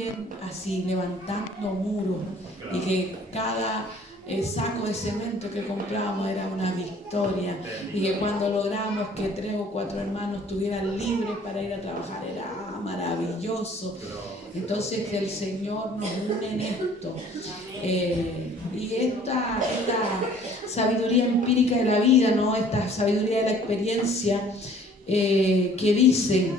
siguen así levantando muros y que cada saco de cemento que compramos era una victoria y que cuando logramos que 3 o 4 hermanos estuvieran libres para ir a trabajar era maravilloso. Entonces que el Señor nos une en esto y esta sabiduría empírica de la vida, ¿no? Esta sabiduría de la experiencia que dice,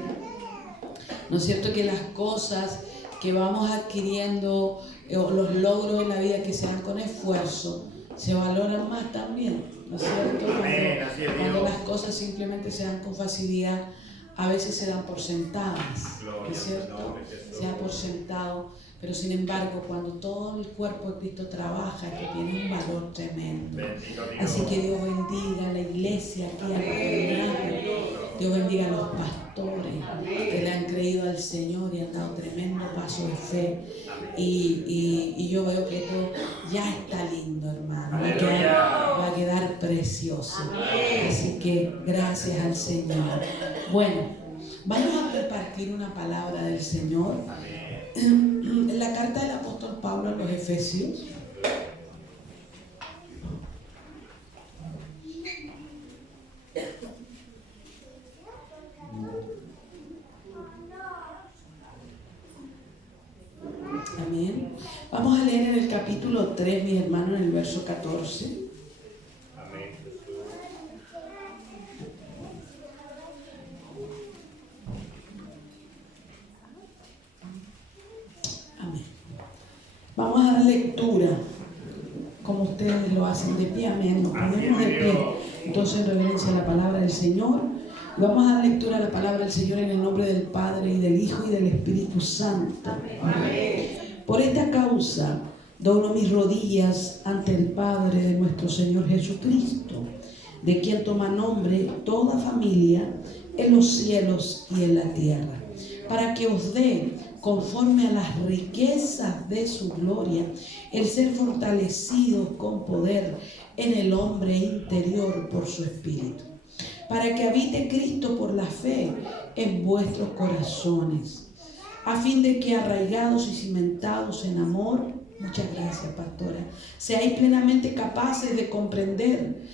¿no es cierto?, que las cosas que vamos adquiriendo o los logros de la vida que se dan con esfuerzo se valoran más también, ¿no es cierto? Cuando las cosas simplemente se dan con facilidad, a veces se dan por sentadas, ¿no es cierto? Se da por sentado, pero sin embargo cuando todo el cuerpo de Cristo trabaja, que tiene un valor tremendo. Así que Dios bendiga a la iglesia aquí, a la comunidad. Dios bendiga a los pastores que le han creído al Señor y han dado tremendo paso de fe. Y yo veo que esto ya está lindo, hermano. Va a quedar precioso. Así que gracias al Señor. Bueno, vamos a repartir una palabra del Señor. En la carta del apóstol Pablo a los Efesios. Amén. Vamos a leer en el capítulo 3, mis hermanos, en el verso 14. Amén. Amén. Vamos a dar lectura, como ustedes lo hacen, de pie. Amén. Nos ponemos de pie. Entonces, en reverencia a la palabra del Señor. Y vamos a dar lectura a la palabra del Señor en el nombre del Padre, y del Hijo, y del Espíritu Santo. Amén. Por esta causa, doblo mis rodillas ante el Padre de nuestro Señor Jesucristo, de quien toma nombre toda familia en los cielos y en la tierra, para que os dé, conforme a las riquezas de su gloria, el ser fortalecidos con poder en el hombre interior por su Espíritu, para que habite Cristo por la fe en vuestros corazones, a fin de que, arraigados y cimentados en amor, muchas gracias, pastora, seáis plenamente capaces de comprender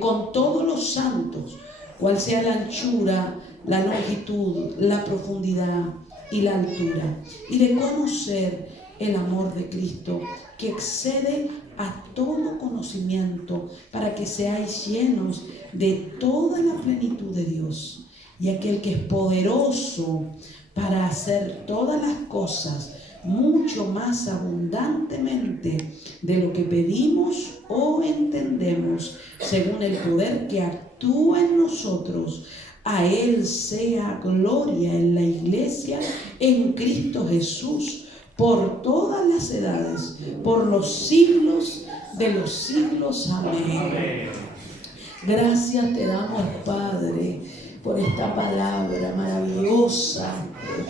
con todos los santos cuál sea la anchura, la longitud, la profundidad y la altura, y de conocer el amor de Cristo, que excede a todo conocimiento, para que seáis llenos de toda la plenitud de Dios. Y aquel que es poderoso para hacer todas las cosas mucho más abundantemente de lo que pedimos o entendemos, según el poder que actúa en nosotros, a Él sea gloria en la iglesia, en Cristo Jesús, por todas las edades, por los siglos de los siglos. Amén. Gracias te damos, Padre, por esta palabra maravillosa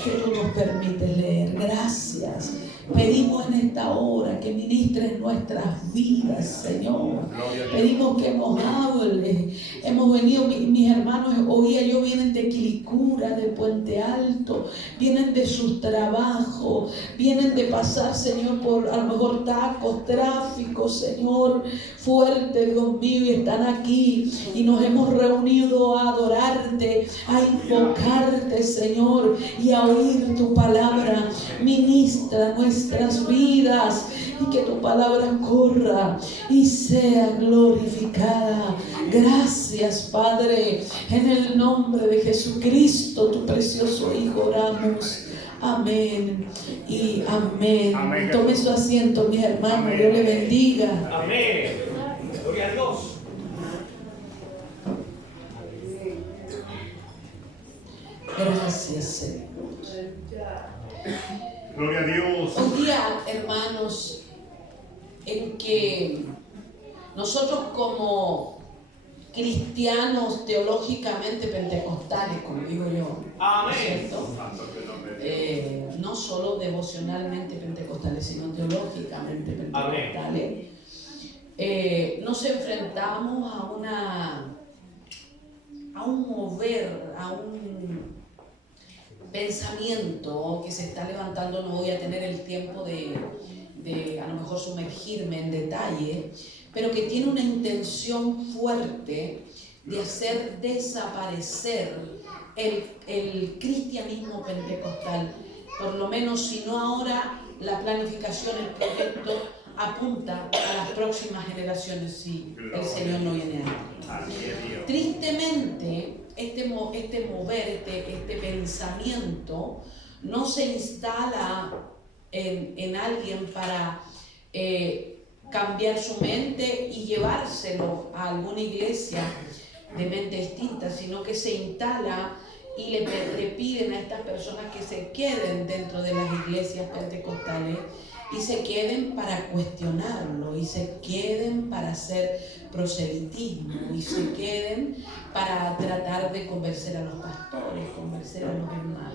que tú nos permites leer. Gracias. Pedimos en esta hora que ministres nuestras vidas, Señor. Pedimos que nos hables. Hemos venido, mis hermanos, oía yo, vienen de Quilicura, de Puente Alto, vienen de sus trabajos, vienen de pasar, Señor, por a lo mejor tacos, tráfico, Señor, fuerte, Dios mío, y están aquí y nos hemos reunido a adorarte, a invocarte, Señor, y a oír tu palabra. Ministra nuestras vidas y que tu palabra corra y sea glorificada. Gracias, Padre, en el nombre de Jesucristo, tu precioso Hijo, oramos. Amén y amén. Amén. Tome su asiento, mis hermanos. Dios le bendiga. Amén. Gloria a Dios. Gracias, Señor. Gloria a Dios. Un día, hermanos, en que nosotros como cristianos teológicamente pentecostales, como digo yo, Amén. ¿cierto? No solo devocionalmente pentecostales, sino teológicamente pentecostales, nos enfrentamos a un mover, a un pensamiento que se está levantando. No voy a tener el tiempo de a lo mejor sumergirme en detalle, pero que tiene una intención fuerte de hacer desaparecer el cristianismo pentecostal. Por lo menos, si no ahora, la planificación, el proyecto apunta a las próximas generaciones si el Señor no viene antes. Tristemente, este mover, este pensamiento no se instala en alguien para cambiar su mente y llevárselo a alguna iglesia de mente distinta, sino que se instala y le piden a estas personas que se queden dentro de las iglesias pentecostales y se queden para cuestionarlo, y se queden para hacer proselitismo, y se queden para tratar de convencer a los pastores, convencer a los hermanos.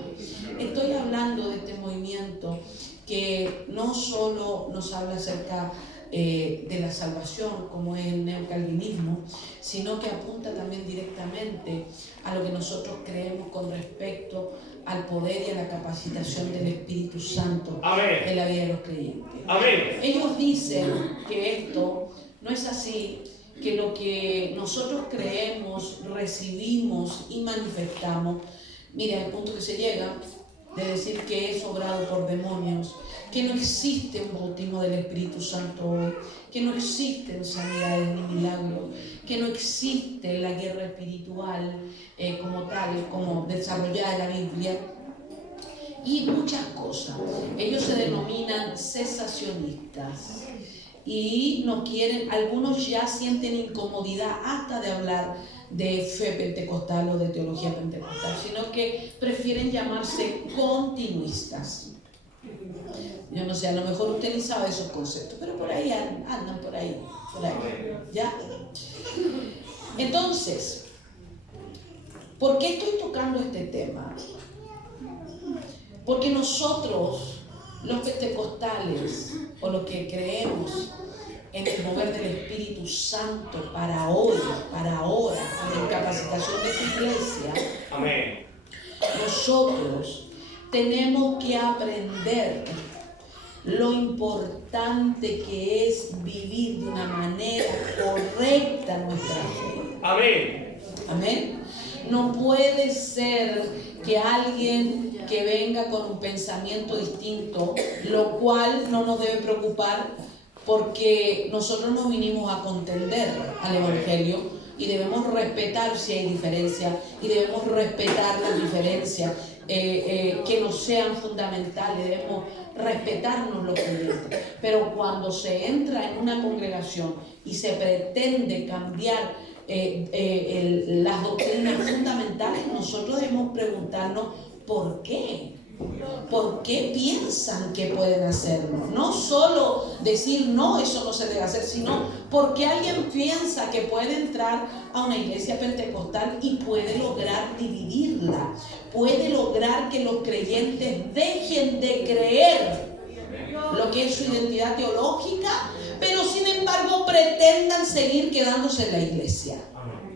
Estoy hablando de este movimiento que no solo nos habla acerca de la salvación, como es el neocalvinismo, sino que apunta también directamente a lo que nosotros creemos con respecto al poder y a la capacitación del Espíritu Santo en la vida de los creyentes. Amén. Ellos dicen que esto no es así, que lo que nosotros creemos, recibimos y manifestamos, mira, al punto que se llega de decir que es obrado por demonios, que no existe un bautismo del Espíritu Santo hoy, que no existen sanidades ni milagros, que no existe la guerra espiritual como tal, como desarrollada en la Biblia, y muchas cosas. Ellos se denominan cesacionistas y no quieren, algunos ya sienten incomodidad hasta de hablar de fe pentecostal o de teología pentecostal, sino que prefieren llamarse continuistas. Yo no sé, a lo mejor usted ni sabe esos conceptos, pero por ahí andan, por ahí, ¿ya? Entonces, ¿por qué estoy tocando este tema? Porque nosotros, los pentecostales, o los que creemos en el mover del Espíritu Santo para hoy, para ahora, en capacitación de su iglesia, amén, nosotros tenemos que aprender lo importante que es vivir de una manera correcta nuestra fe. Amén. Amén. No puede ser que alguien que venga con un pensamiento distinto, lo cual no nos debe preocupar, porque nosotros no vinimos a contender al Evangelio y debemos respetar si hay diferencias, y debemos respetar las diferencias que no sean fundamentales, debemos respetarnos los creyentes. Pero cuando se entra en una congregación y se pretende cambiar las doctrinas fundamentales, nosotros debemos preguntarnos ¿por qué? ¿Por qué piensan que pueden hacerlo? No solo decir no, eso no se debe hacer, sino porque alguien piensa que puede entrar a una iglesia pentecostal y puede lograr dividirla, puede lograr que los creyentes dejen de creer lo que es su identidad teológica, pero sin embargo pretendan seguir quedándose en la iglesia.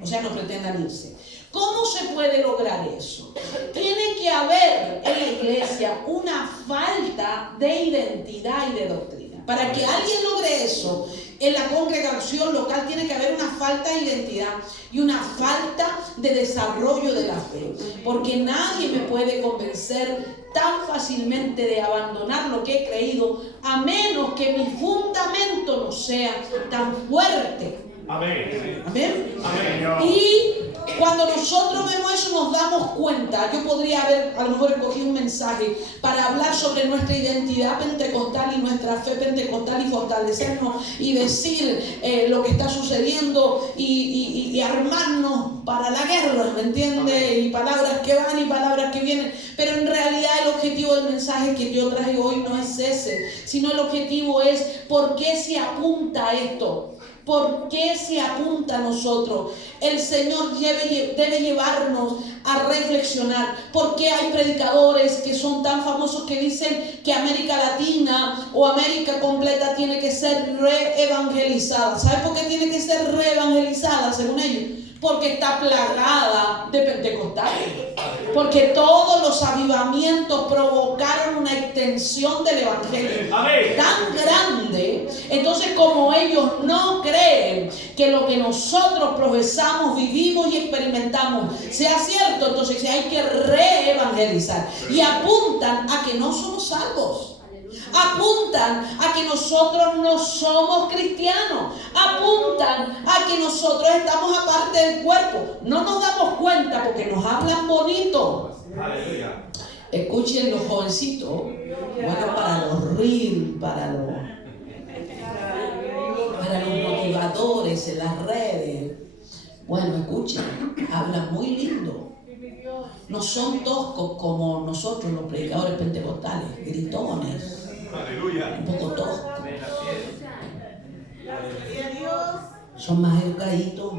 O sea, no pretendan irse. ¿Cómo se puede lograr eso? Tiene que haber en la iglesia una falta de identidad y de doctrina. Para que alguien logre eso, en la congregación local tiene que haber una falta de identidad y una falta de desarrollo de la fe. Porque nadie me puede convencer tan fácilmente de abandonar lo que he creído, a menos que mi fundamento no sea tan fuerte. Amén. Amén. Amén. Y cuando nosotros vemos eso nos damos cuenta. Yo podría haber a lo mejor escogido un mensaje para hablar sobre nuestra identidad pentecostal y nuestra fe pentecostal y fortalecernos y decir lo que está sucediendo y armarnos para la guerra, ¿me entiende? Y palabras que van y palabras que vienen. Pero en realidad el objetivo del mensaje que yo traje hoy no es ese, sino el objetivo es ¿por qué se apunta a esto? ¿Por qué se apunta a nosotros? El Señor debe llevarnos a reflexionar. ¿Por qué hay predicadores que son tan famosos que dicen que América Latina o América completa tiene que ser reevangelizada? ¿Sabe por qué tiene que ser reevangelizada según ellos? Porque está plagada de pentecostales. Porque todos los avivamientos provocaron una extensión del evangelio tan grande. Entonces, como ellos no creen que lo que nosotros profesamos, vivimos y experimentamos sea cierto, entonces hay que reevangelizar. Y apuntan a que no somos salvos. Apuntan a que nosotros no somos cristianos. Apuntan a que nosotros estamos aparte del cuerpo. No nos damos cuenta porque nos hablan bonito. Aleluya. Escuchen los jovencitos. Bueno, para los reels, para los motivadores en las redes. Bueno, escuchen, hablan muy lindo. No son toscos como nosotros los predicadores pentecostales, gritones. Aleluya. Un poco toscos. Son más educaditos.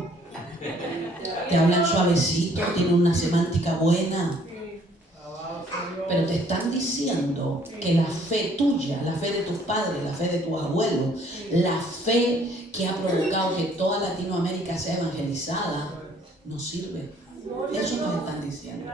Te hablan suavecito, tienen una semántica buena. Pero te están diciendo que la fe tuya, la fe de tus padres, la fe de tus abuelos, la fe que ha provocado que toda Latinoamérica sea evangelizada, no sirve. Eso nos están diciendo.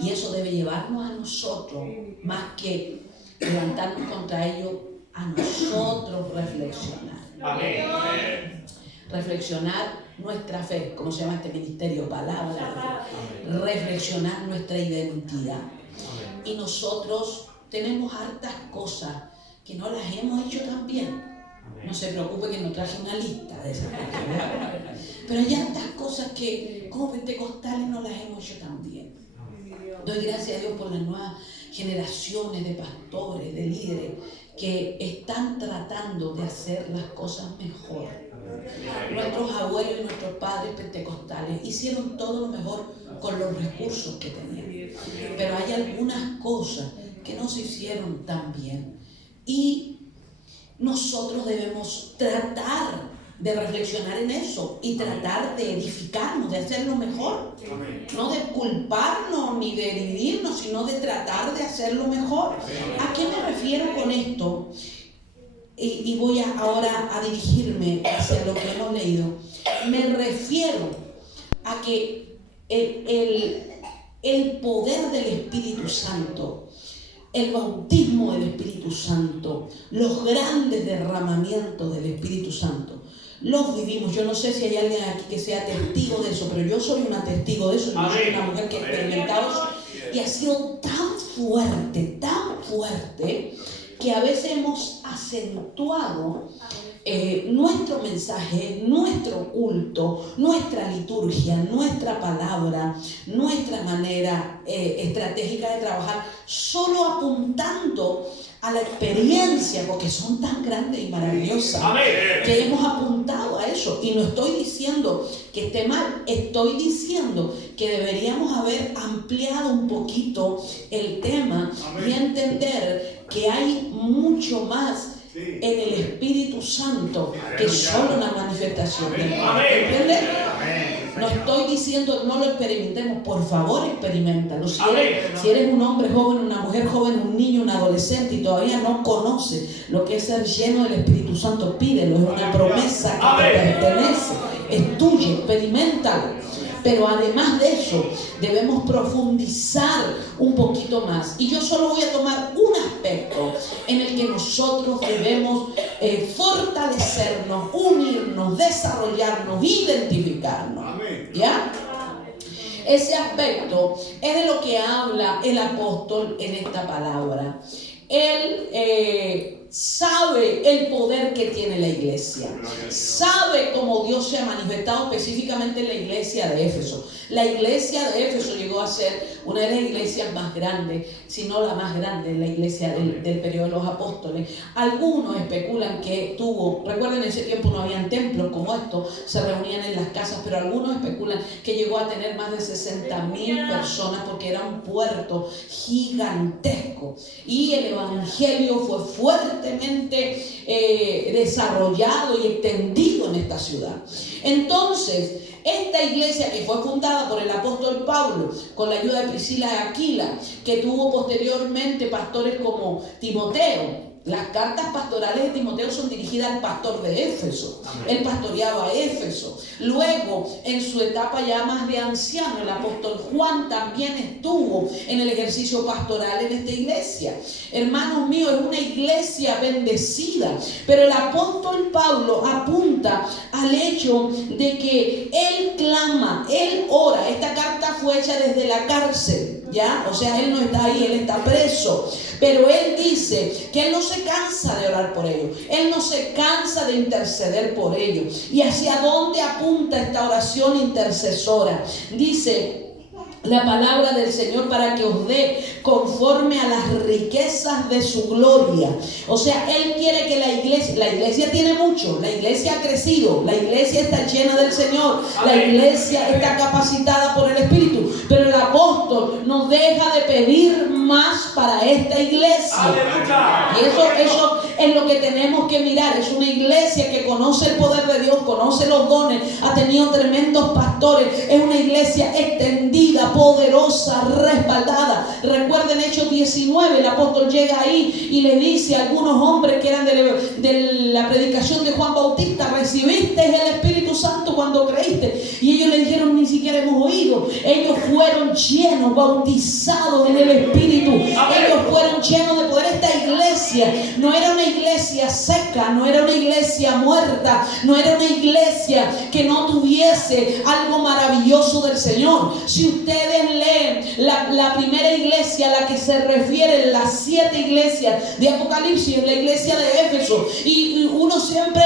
Y eso debe llevarnos a nosotros, más que levantarnos contra ellos, a nosotros reflexionar. Amén. Reflexionar nuestra fe, como se llama este ministerio, palabra, reflexionar nuestra identidad. Y nosotros tenemos hartas cosas que no las hemos hecho tan bien. No se preocupe que no traje una lista de esas cosas, ¿verdad? Pero hay hartas cosas que como pentecostales no las hemos hecho tan bien. Doy gracias a Dios por las nuevas generaciones de pastores, de líderes que están tratando de hacer las cosas mejor. Nuestros abuelos y nuestros padres pentecostales hicieron todo lo mejor con los recursos que tenían. Pero hay algunas cosas que no se hicieron tan bien. Y nosotros debemos tratar de reflexionar en eso y tratar de edificarnos, de hacerlo mejor. No de culparnos ni de dividirnos, sino de tratar de hacerlo mejor. ¿A qué me refiero con esto? Y voy ahora a dirigirme hacia lo que hemos leído. Me refiero a que el poder del Espíritu Santo, el bautismo del Espíritu Santo, los grandes derramamientos del Espíritu Santo, los vivimos. Yo no sé si hay alguien aquí que sea testigo de eso, pero yo soy una testigo de eso. Yo soy una mujer que ha experimentado eso y ha sido tan fuerte, que a veces hemos acentuado nuestro mensaje, nuestro culto, nuestra liturgia, nuestra palabra, nuestra manera estratégica de trabajar, solo apuntando a la experiencia, porque son tan grandes y maravillosas, que hemos apuntado a eso. Y no estoy diciendo que esté mal, estoy diciendo que deberíamos haber ampliado un poquito el tema y entender que hay mucho más en el Espíritu Santo que solo una manifestación del Padre. ¿Entiendes? No estoy diciendo no lo experimentemos, por favor experimentalo. Si eres un hombre joven, una mujer joven, un niño, un adolescente y todavía no conoces lo que es ser lleno del Espíritu Santo, pídelo, es una promesa que te pertenece, es tuya, experimentalo. Pero además de eso, debemos profundizar un poquito más. Y yo solo voy a tomar un aspecto en el que nosotros debemos fortalecernos, unirnos, desarrollarnos, identificarnos. ¿Ya? Ese aspecto es de lo que habla el apóstol en esta palabra. Él sabe el poder que tiene la iglesia, sabe cómo Dios se ha manifestado específicamente en la iglesia de Éfeso. La iglesia de Éfeso llegó a ser una de las iglesias más grandes, si no la más grande, la iglesia del periodo de los apóstoles. Algunos especulan que recuerden, en ese tiempo no habían templos como estos, se reunían en las casas, pero algunos especulan que llegó a tener más de 60,000 personas porque era un puerto gigantesco y el evangelio fue fuertemente desarrollado y extendido en esta ciudad. Entonces, esta iglesia que fue fundada por el apóstol Pablo con la ayuda de Priscila y Aquila, que tuvo posteriormente pastores como Timoteo, Las cartas pastorales de Timoteo son dirigidas al pastor de Éfeso. Él pastoreaba a Éfeso. Luego, en su etapa ya más de anciano, el apóstol Juan también estuvo en el ejercicio pastoral en esta iglesia. Hermanos míos, es una iglesia bendecida. Pero el apóstol Pablo apunta al hecho de que él clama, él ora. Esta carta fue hecha desde la cárcel, ¿ya? O sea, él no está ahí, él está preso. Pero él dice que él no se cansa de orar por ellos. Él no se cansa de interceder por ellos. ¿Y hacia dónde apunta esta oración intercesora? Dice la palabra del Señor: para que os dé conforme a las riquezas de su gloria. O sea, Él quiere que la iglesia tiene mucho, la iglesia ha crecido, la iglesia está llena del Señor, la iglesia está capacitada por el Espíritu, pero el apóstol no deja de pedir más para esta iglesia. Y eso es lo que tenemos que mirar. Es una iglesia que conoce el poder de Dios, conoce los dones, ha tenido tremendos pastores, es una iglesia extendida, poderosa, respaldada. Recuerden Hechos 19, el apóstol llega ahí y le dice a algunos hombres que eran de la predicación de Juan Bautista: ¿recibiste el Espíritu Santo cuando creíste? Y ellos le dijeron: ni siquiera hemos oído. Ellos fueron llenos, bautizados en el Espíritu. Ellos fueron llenos de poder. Esta iglesia no era una iglesia seca, no era una iglesia muerta, no era una iglesia que no tuviese algo maravilloso del Señor. Si ustedes leen la primera iglesia a la que se refieren las 7 iglesias de Apocalipsis, la iglesia de Éfeso, y uno siempre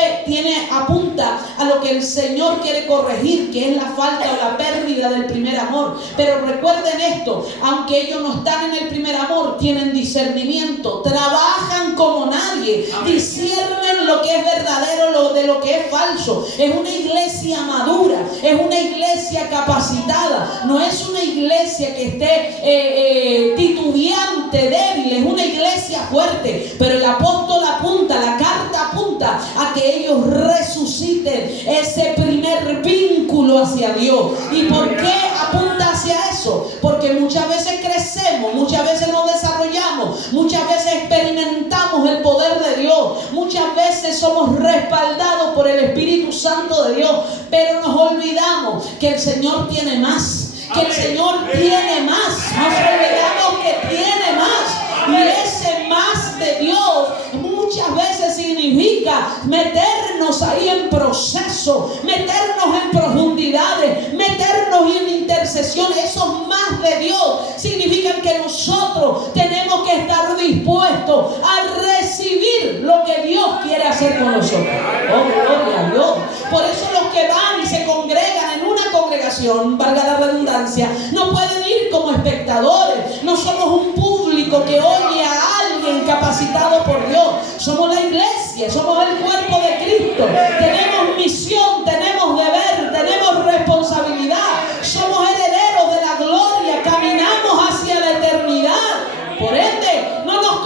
apunta a lo que el Señor quiere corregir, que es la falta o la pérdida del primer amor. Pero recuerden esto: aunque ellos no están en el primer amor, tienen discernimiento, trabajan como nadie, disciernen lo que es verdadero de lo que es falso. Es una iglesia madura, es una iglesia capacitada, no es una iglesia que esté titubeante, débil, es una iglesia fuerte. Pero el apóstol apunta, la carta apunta a que ellos resuciten ese primer vínculo hacia Dios. ¿Y por qué apunta hacia eso? Porque muchas veces crecemos, muchas veces nos desarrollamos, muchas veces experimentamos el poder de Dios, muchas veces somos respaldados por el Espíritu Santo de Dios, pero nos olvidamos que el Señor tiene más. Que el Señor tiene más. Nos olvidamos que tiene más. Y ese más de Dios muchas veces significa meternos ahí en proceso, meternos en profundidades, meternos en intercesión. Esos más de Dios significan que nosotros tenemos que estar dispuestos a recibir lo que Dios quiere hacer con nosotros. Oh, gloria a Dios. Por eso los que van y se congregan en una congregación, valga la redundancia, no pueden ir como espectadores. No somos un público que oye a alguien capacitado por Dios. Somos la iglesia, somos el cuerpo de Cristo. Tenemos misión, tenemos deber, tenemos responsabilidad. Somos herederos de la gloria, caminamos hacia la eternidad. Por ende, no nos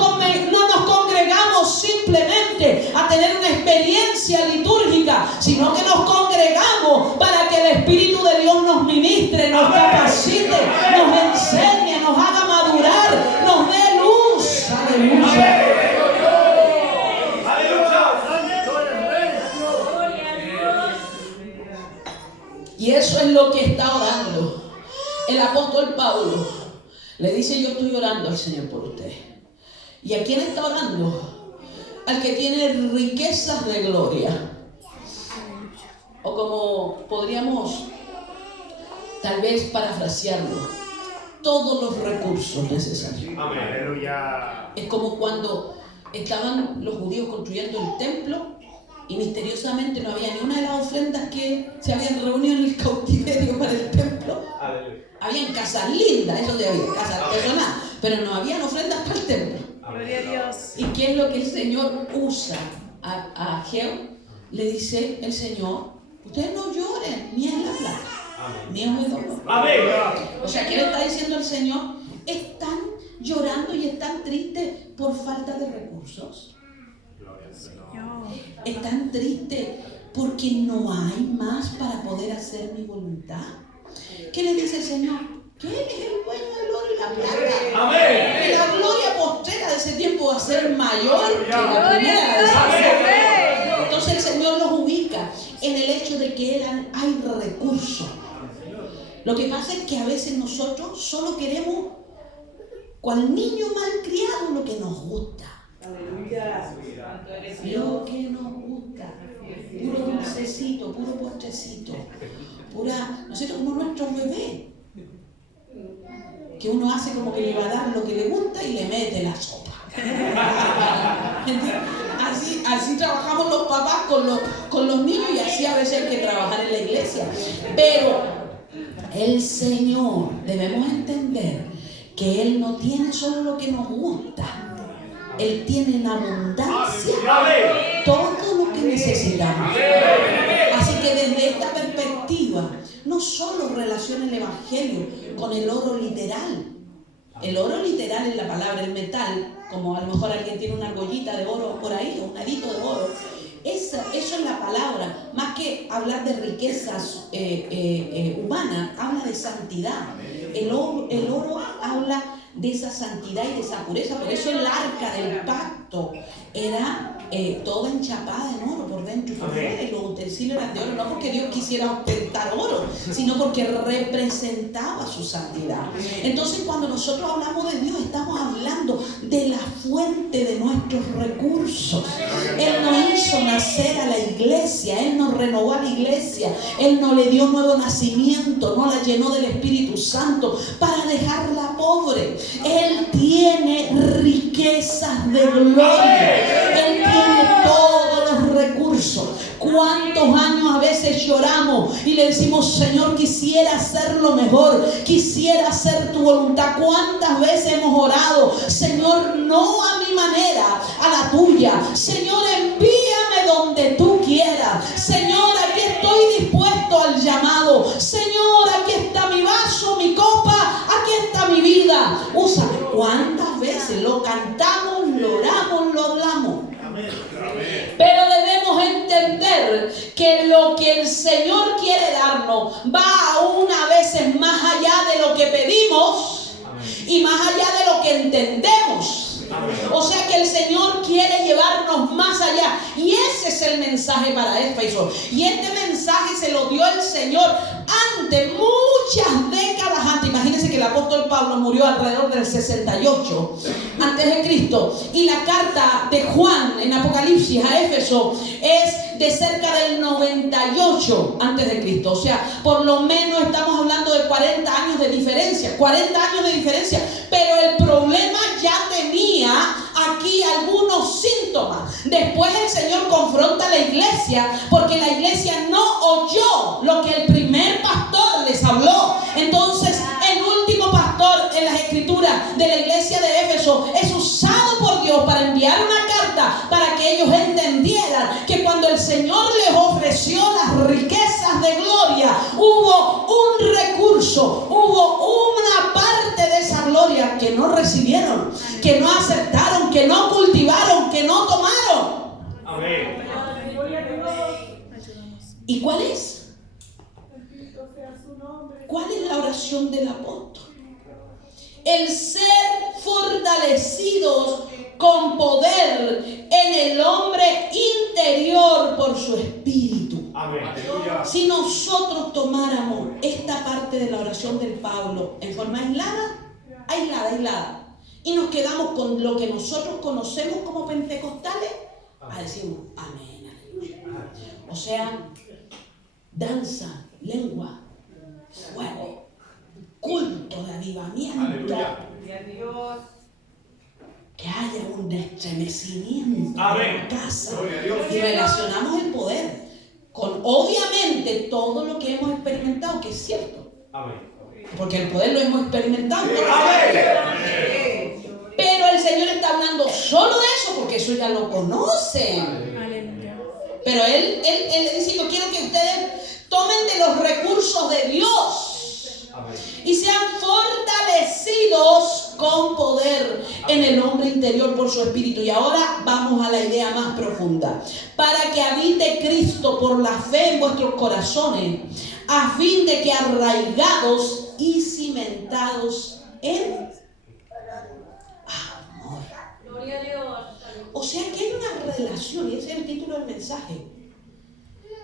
congregamos simplemente a tener una experiencia litúrgica, sino que nos congregamos para que el Espíritu de Dios nos ministre, nos capacite, nos enseñe, nos haga madurar, nos dé luz. Aleluya. Y eso es lo que está orando el apóstol Pablo. Le dice: yo estoy orando al Señor por usted. ¿Y a quién está orando? Al que tiene riquezas de gloria. O como podríamos tal vez parafrasearlo: todos los recursos necesarios. Aleluya. Es como cuando estaban los judíos construyendo el templo y misteriosamente no había ni una de las ofrendas que se habían reunido en el cautiverio para el templo. Aleluya. Habían casas lindas, eso de había, casas artesonadas, pero no habían ofrendas para el templo. Gloria a Dios. ¿Y qué es lo que el Señor usa a Ageo? Le dice el Señor: ustedes no lloren, ni en la plata, ni en el dolor. O sea, ¿qué le está diciendo el Señor? Están llorando y están tristes por falta de recursos. Están tristes porque no hay más para poder hacer mi voluntad. ¿Qué le dice el Señor? que Él es el dueño del oro y la plata. Amén. Que la gloria postrera de ese tiempo va a ser mayor que la primera de esa. Entonces el Señor los ubica en el hecho de que hay recursos. Lo que pasa es que a veces nosotros solo queremos, cual niño malcriado, lo que nos gusta. Lo que nos gusta. Puro dulcecito, puro postrecito. Nosotros como nuestro bebé, que uno hace como que le va a dar lo que le gusta y le mete la sopa. Así trabajamos los papás con los niños, y así a veces hay que trabajar en la iglesia. Pero el Señor, debemos entender que Él no tiene solo lo que nos gusta. Él tiene en abundancia todo lo que necesitamos. Así que desde esta perspectiva, no solo relaciona el Evangelio con el oro literal. El oro literal es la palabra, el metal, como a lo mejor alguien tiene una argollita de oro por ahí, o un arito de oro. Eso es la palabra. Más que hablar de riquezas humanas, habla de santidad. El oro habla de esa santidad y de esa pureza. Por eso el arca del pacto era toda enchapada en oro por dentro y por fuera, y los utensilios eran de oro, no porque Dios quisiera ostentar oro, sino porque representaba su santidad. Entonces, cuando nosotros hablamos de Dios, estamos hablando de la fuente de nuestros recursos. Él nos hizo nacer a la iglesia, Él nos renovó a la iglesia, Él nos le dio nuevo nacimiento, nos la llenó del Espíritu Santo para dejarla pobre. Él tiene riquezas de gloria. Él tiene todos los recursos. ¿Cuántos años a veces lloramos y le decimos: Señor, quisiera hacerlo mejor, quisiera hacer tu voluntad? ¿Cuántas veces hemos orado: Señor, no a mi manera, a la tuya? Señor, envíame donde tú quieras. Señor, aquí estoy dispuesto al llamado. Señor, aquí está mi vaso, mi copa, aquí está mi vida. Usa. ¿Cuántas veces lo cantamos, lo oramos, lo hablamos? Pero debemos entender que lo que el Señor quiere darnos va una veces más allá de lo que pedimos y más allá de lo que entendemos. O sea que el Señor quiere llevarnos más allá, y ese es el mensaje para Éfeso. Y este mensaje se lo dio el Señor antes, muchas décadas antes. Imagínense que el apóstol Pablo murió alrededor del 68 antes de Cristo, y la carta de Juan en Apocalipsis a Éfeso es de cerca del 98 antes de Cristo. O sea, por lo menos estamos hablando de 40 años de diferencia. 40 años de diferencia. Pero el problema ya tenía aquí algunos síntomas. Después el Señor confronta a la iglesia, porque la iglesia no oyó lo que el primer pastor les habló. Entonces el último pastor en las escrituras de la iglesia de Éfeso es usado por Dios para enviar una carta para que ellos entendieran que cuando el Señor les ofreció las riquezas de gloria, hubo un recurso, hubo una parte de esa gloria que no recibieron, que no aceptaron, que no cultivaron, que no tomaron. Amén. ¿Y cuál es? ¿Cuál es la oración del apóstol? El ser fortalecidos con poder en el hombre interior por su espíritu. Amén. Si nosotros tomáramos esta parte de la oración del Pablo en forma aislada, y nos quedamos con lo que nosotros conocemos como pentecostales, decimos amén, aleluya. O sea, danza, lengua, fuego, culto de avivamiento. Aleluya. Que haya un estremecimiento Amén. en la casa. Y Y relacionamos el poder con, obviamente, todo lo que hemos experimentado, que es cierto. Amén. Porque el poder lo hemos experimentado. Amén. Pero el Señor está hablando solo de eso, porque eso ya lo conocen. Pero Él dice: yo quiero que ustedes tomen de los recursos de Dios y sean fortalecidos con poder en el hombre interior por su espíritu. Y ahora vamos a la idea más profunda. Para que habite Cristo por la fe en vuestros corazones, a fin de que arraigados y cimentados en amor. Gloria a Dios. O sea que hay una relación, y ese es el título del mensaje.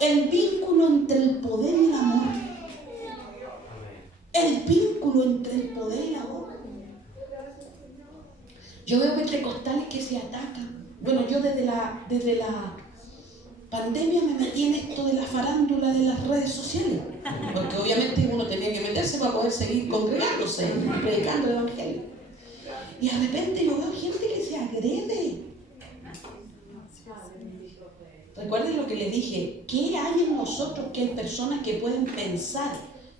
El vínculo entre el poder y el amor. El vínculo entre el poder y el amor. Yo veo pentecostales que se atacan. Bueno, yo desde la pandemia me metí en esto de la farándula de las redes sociales. Porque obviamente uno tenía que meterse para poder seguir congregándose, predicando el evangelio. Y de repente yo veo gente que se agrede. Recuerden lo que les dije, ¿qué hay en nosotros que hay personas que pueden pensar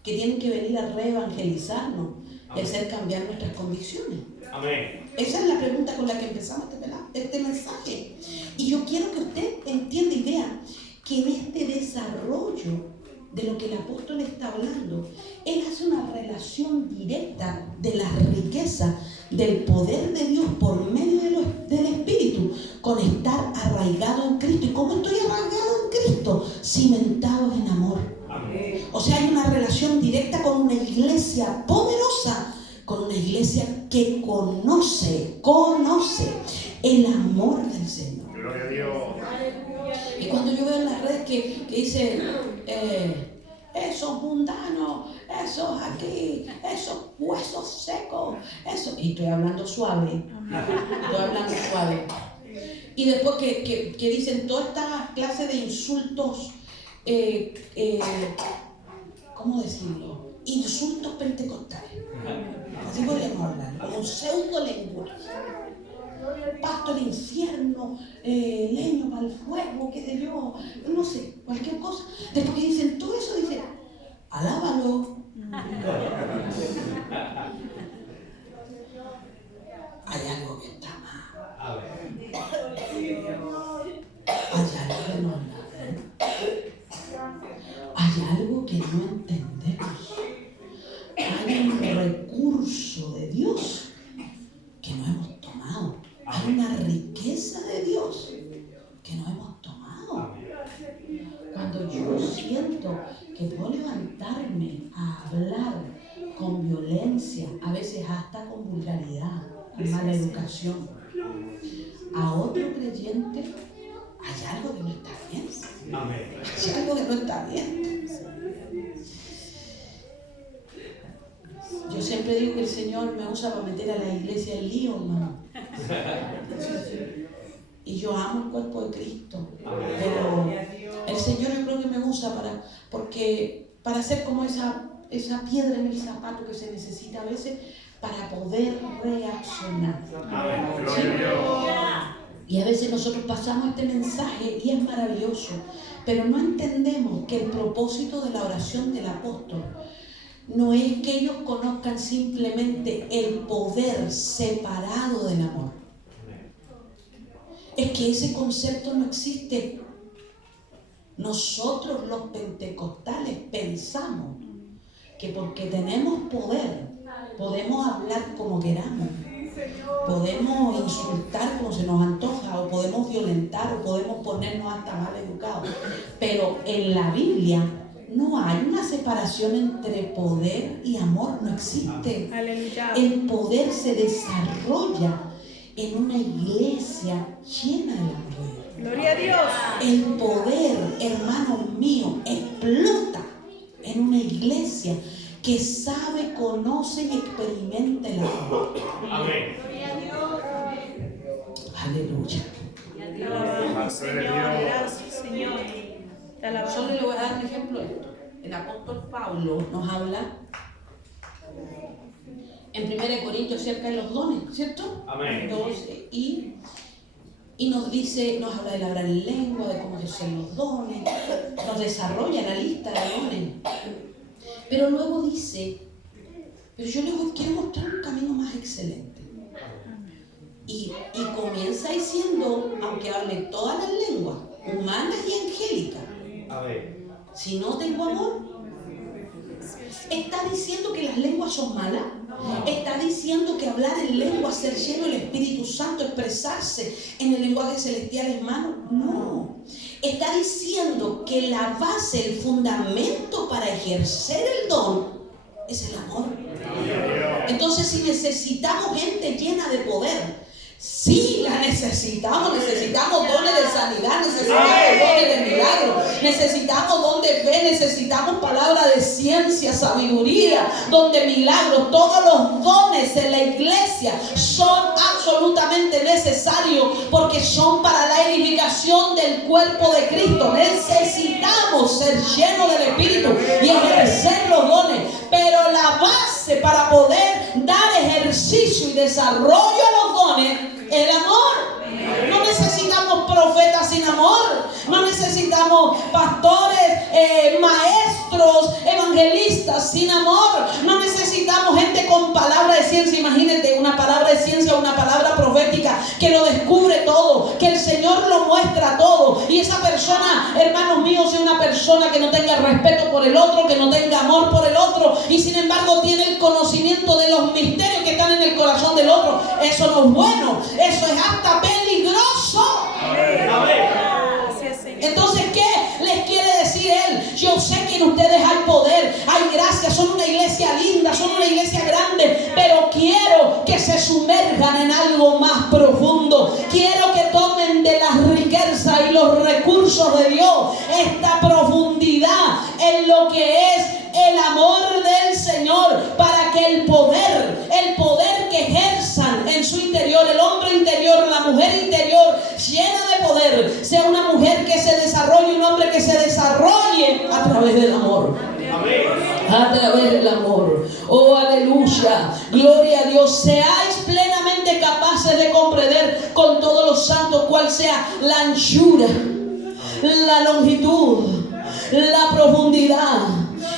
que tienen que venir a reevangelizarnos y hacer cambiar nuestras convicciones? Amén. Esa es la pregunta con la que empezamos este mensaje. Y yo quiero que usted entienda y vea que en este desarrollo de lo que el apóstol está hablando, él hace una relación directa de la riqueza del poder de Dios por medio del Espíritu con estar arraigado en Cristo. ¿Y cómo estoy arraigado en Cristo? Cimentados en amor. Amén. O sea, hay una relación directa con una iglesia poderosa, con una iglesia que conoce el amor del Señor. Gloria a Dios. Y cuando yo veo en las redes que dicen esos mundanos, esos aquí, esos huesos secos, eso, y estoy hablando suave, y después que dicen toda esta clase de insultos, ¿cómo decirlo? Insultos pentecostales, así podríamos hablar, como un pseudo lenguaje. Pasto al infierno, leño para el fuego, qué sé yo, no sé, cualquier cosa. Después que dicen todo eso, dicen, alábalo. Hay algo que está mal. Hay algo que no anda bien. Hay algo que no entendemos. Hay un recurso de Dios que no hemos tomado. Hay una riqueza de Dios que no hemos tomado. Cuando yo siento que puedo levantarme a hablar con violencia, a veces hasta con vulgaridad, con mala educación, a otro creyente, hay algo que no está bien. Hay algo que no está bien. Yo siempre digo que el Señor me usa para meter a la iglesia en lío, hermano. Y yo amo el cuerpo de Cristo. Pero el Señor yo creo que me usa para hacer como esa piedra en el zapato que se necesita a veces para poder reaccionar. ¿Sí? Y a veces nosotros pasamos este mensaje y es maravilloso, pero no entendemos que el propósito de la oración del apóstol no es que ellos conozcan simplemente el poder separado del amor. Es que ese concepto no existe. Nosotros los pentecostales pensamos que porque tenemos poder podemos hablar como queramos, podemos insultar como se nos antoja, o podemos violentar, o podemos ponernos hasta mal educados. Pero en la Biblia no hay una separación entre poder y amor, no existe. Aleluya. El poder se desarrolla en una iglesia llena del amor. Gloria a Dios. El poder, hermanos míos, explota en una iglesia que sabe, conoce y experimenta el amor. Amén. Aleluya. Te alabamos, Señor. Gracias, Señor. Te alabamos. Solo le voy a dar un ejemplo de esto. El apóstol Pablo nos habla en 1 Corintios acerca de los dones, ¿cierto? Amén. 12, y nos dice, nos habla de hablar en lengua, de cómo son los dones, nos desarrolla la lista de dones. Pero luego dice, pero yo les quiero mostrar un camino más excelente. Y comienza diciendo, aunque hable todas las lenguas, humanas y angélicas, Amén. si no tengo amor, ¿está diciendo que las lenguas son malas? ¿Está diciendo que hablar en lengua, ser lleno del Espíritu Santo, expresarse en el lenguaje celestial es malo? No. Está diciendo que la base, el fundamento para ejercer el don es el amor. Entonces, si necesitamos gente llena de poder, sí, la necesitamos dones de sanidad, necesitamos dones de milagro, necesitamos don de fe, necesitamos palabra de ciencia, sabiduría, don de milagros. Todos los dones en la iglesia son absolutamente necesarios porque son para la edificación del cuerpo de Cristo. Necesitamos ser llenos del Espíritu y ejercer los dones, pero la base para poder dar ejercicio y desarrollo a los dones es el amor. No necesitamos profetas sin amor, no necesitamos pastores, maestros, evangelistas sin amor, no necesitamos gente con palabra de ciencia. Imagínate una palabra de ciencia, una palabra profética que lo descubre todo, que el Señor lo muestra todo, y esa persona, hermanos míos, es una persona que no tenga respeto por el otro, que no tenga amor por el otro, y sin embargo tiene el conocimiento de los misterios que están en el corazón del otro. Eso no es bueno, eso es hasta peligroso. Entonces, ¿qué les quiere decir él? Yo sé que en ustedes hay poder, hay gracia, son una iglesia linda, son una iglesia grande, pero quiero que se sumerjan en algo más profundo. Quiero que tomen de las riquezas y los recursos de Dios esta profundidad en lo que es el amor del Señor, para que el poder que ejerzan en su interior, el hombre interior, la mujer interior llena de poder, sea una mujer que se desarrolle, un hombre que se desarrolle a través del amor. A través del amor. Oh, aleluya, gloria a Dios. Seáis plenamente capaces de comprender con todos los santos cuál sea la anchura, la longitud, la profundidad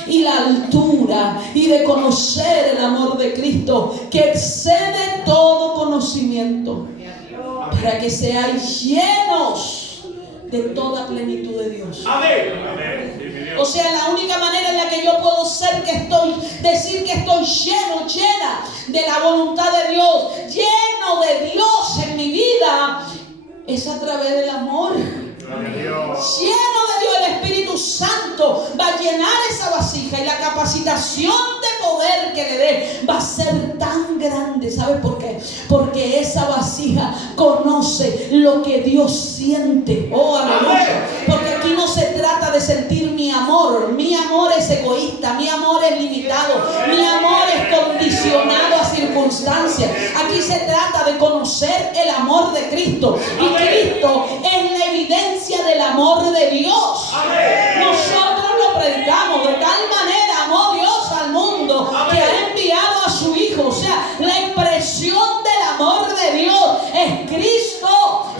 y la altura, y de conocer el amor de Cristo que excede todo conocimiento, para que seáis llenos de toda plenitud de Dios. Amén. O sea, la única manera en la que yo puedo decir que estoy llena de la voluntad de Dios, lleno de Dios en mi vida, es a través del amor. Lleno de Dios, el Espíritu Santo va a llenar esa vasija, y la capacitación de poder que le dé va a ser tan grande. ¿Sabe por qué? Porque esa vasija conoce lo que Dios siente. Oh, aleluya. Porque aquí no se trata de sentir mi amor. Mi amor es egoísta, mi amor es limitado, mi amor es condicionado a circunstancias. Aquí se trata de conocer el amor de Cristo, y Cristo es la evidencia del amor de Dios. Nosotros lo predicamos. De tal manera amó Dios al mundo que ha enviado a su Hijo. O sea, la expresión del amor de Dios es Cristo.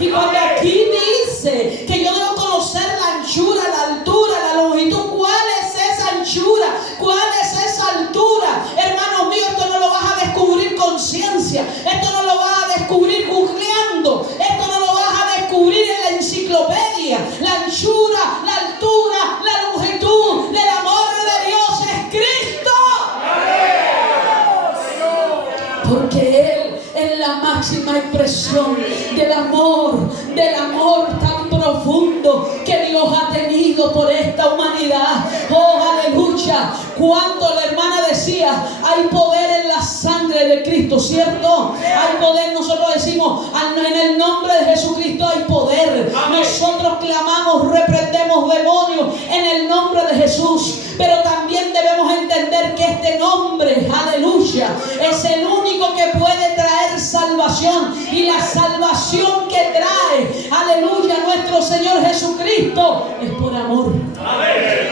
Y cuando aquí dice que yo debo conocer la anchura, la altura, la longitud, ¿cuál es esa anchura? ¿Cuál es esa altura? Hermanos míos, esto no lo vas a descubrir con ciencia, esto no lo vas a descubrir googleando, esto no lo vas a descubrir en la enciclopedia. La anchura, la altura, la longitud del amor de Dios es Cristo. Porque Él es la máxima expresión del amor tan profundo que Dios ha tenido por esta humanidad. Oh, aleluya. Cuando la hermana decía, hay poder en la sangre de Cristo, ¿cierto? Hay poder. Nosotros decimos, en el nombre de Jesucristo hay poder. Nosotros clamamos, reprendemos demonios en el nombre de Jesús. Pero también debemos entender que este nombre, aleluya, es el único que puede traer salvación. Y la salvación que trae, aleluya, nuestro Señor Jesucristo, es por amor.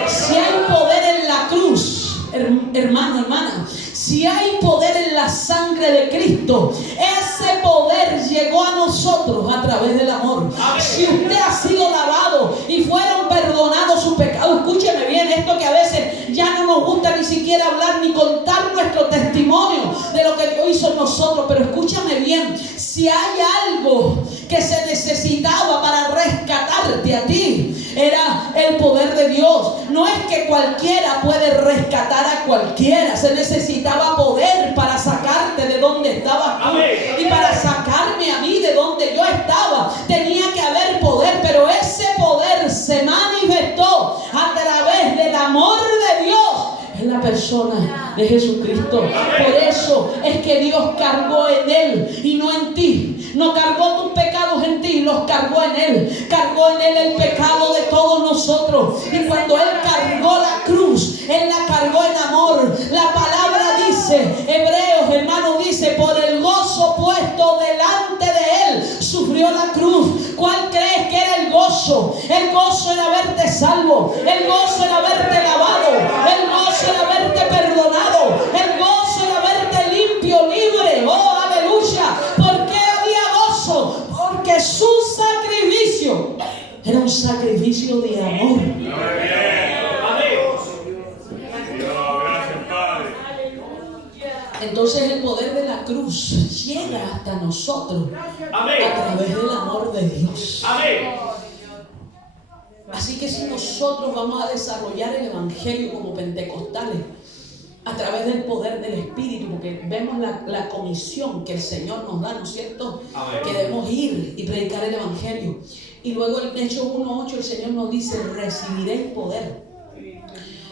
Si hay poder en la cruz, hermano, hermana, si hay poder en la sangre de Cristo, ese poder llegó a nosotros a través del amor. Si usted ha sido lavado y fueron perdonados sus pecados, escúcheme bien, esto que a veces ya no nos gusta ni siquiera hablar ni contar nuestro testimonio de lo que Dios hizo en nosotros, pero escúchame bien, si hay algo que se necesitaba para rescatarte a ti, era el poder de Dios. No es que cualquiera puede rescatar a cualquiera, se necesitaba poder para sacarte de donde estabas tú. Y para sacarme a mí de donde yo estaba, tenía que haber poder, pero ese poder se manifestó a través del amor de Dios en la persona de Jesucristo. Por eso es que Dios cargó en Él y no en ti. No cargó tus pecados en ti, los cargó en Él. Cargó en Él el pecado de todos nosotros. Y cuando Él cargó la cruz, Él la cargó en amor. La palabra dice, Hebreos, hermano, dice, por el gozo puesto delante de Él, sufrió la cruz. ¿Cuál crees que era el gozo? El gozo era verte salvo. El gozo era verte lavado. El gozo era verte perdonado. El gozo era verte limpio, libre. Oh, aleluya. ¿Por qué había gozo? Porque su sacrificio era un sacrificio de amor. Entonces el poder de la cruz llega hasta nosotros a través del amor de Dios. Así que si nosotros vamos a desarrollar el evangelio como pentecostales a través del poder del Espíritu, porque vemos la comisión que el Señor nos da, ¿no es cierto? Que debemos ir y predicar el evangelio. Y luego en Hechos 1:8 el Señor nos dice, recibiréis poder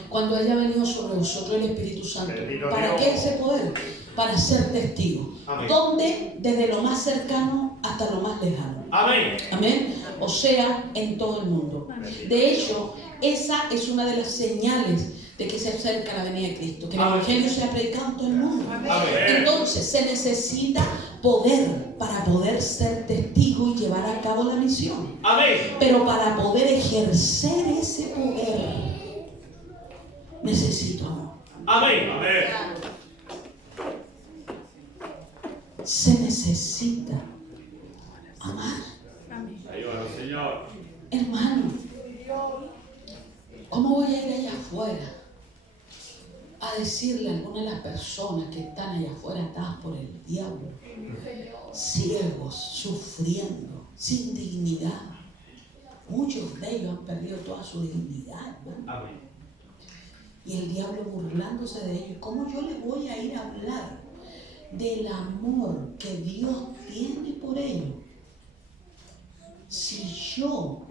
cuando haya venido sobre vosotros el Espíritu Santo. ¿Para qué ese poder? Para ser testigos. ¿Dónde? Desde lo más cercano hasta lo más lejano. Amén. Amén. O sea, en todo el mundo. De hecho, esa es una de las señales de que se acerca la venida de Cristo. Que el evangelio sea predicado en todo el mundo. Entonces, se necesita poder para poder ser testigo y llevar a cabo la misión. Pero para poder ejercer ese poder, necesito amor. Se necesita amar. Hermano, ¿cómo voy a ir allá afuera a decirle a algunas de las personas que están allá afuera atadas por el diablo, ciegos, sufriendo, sin dignidad? Muchos de ellos han perdido toda su dignidad, ¿no? Y el diablo burlándose de ellos. ¿Cómo yo les voy a ir a hablar del amor que Dios tiene por ellos si yo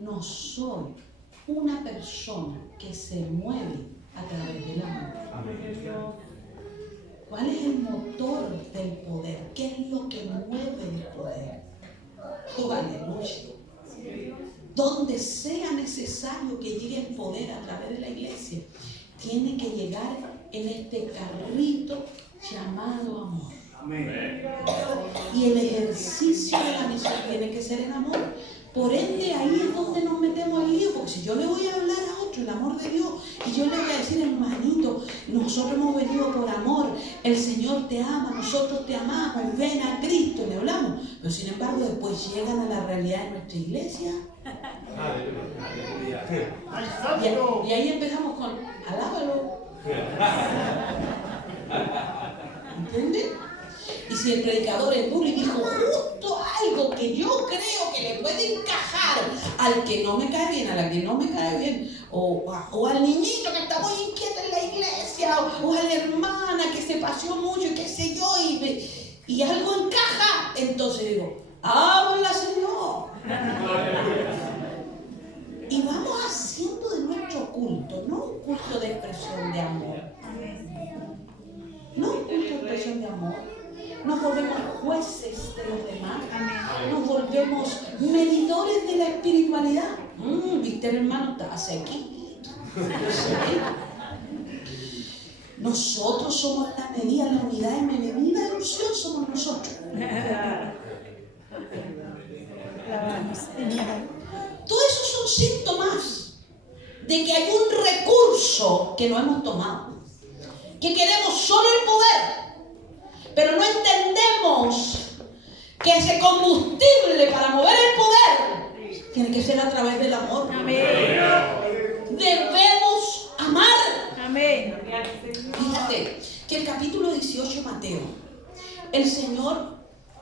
no soy una persona que se mueve a través del amor? ¿Cuál es el motor del poder? ¿Qué es lo que mueve el poder? Oh, aleluya. Donde sea necesario que llegue el poder a través de la iglesia, tiene que llegar en este carrito llamado amor. Y el ejercicio de la misión tiene que ser en amor. Por ende, ahí es donde nos metemos al lío, porque si yo le voy a hablar a otro el amor de Dios y yo le voy a decir, hermanito, nosotros hemos venido por amor, el Señor te ama, nosotros te amamos, ven a Cristo, le hablamos. Pero sin embargo, después llegan a la realidad de nuestra iglesia. Y ahí empezamos con alábalo. ¿Entiendes? Y si el predicador es duro y dijo justo algo que yo creo que le puede encajar al que no me cae bien, a la que no me cae bien, o al niñito que está muy inquieto en la iglesia, o a la hermana que se paseó mucho y qué sé yo, y algo encaja, entonces digo, habla, Señor. Y vamos haciendo de nuestro culto, no un culto de expresión de amor, no un culto de expresión de amor. Nos volvemos jueces de los demás. Nos volvemos medidores de la espiritualidad. ¿Viste, hermano? Estás aquí. Nosotros somos la medida, la unidad de medida de unción somos nosotros. Todo eso son síntomas de que hay un recurso que no hemos tomado. Que queremos solo el poder. Pero no entendemos que ese combustible para mover el poder tiene que ser a través del amor. Amén. Debemos amar. Amén. Fíjate que el capítulo 18 de Mateo, el Señor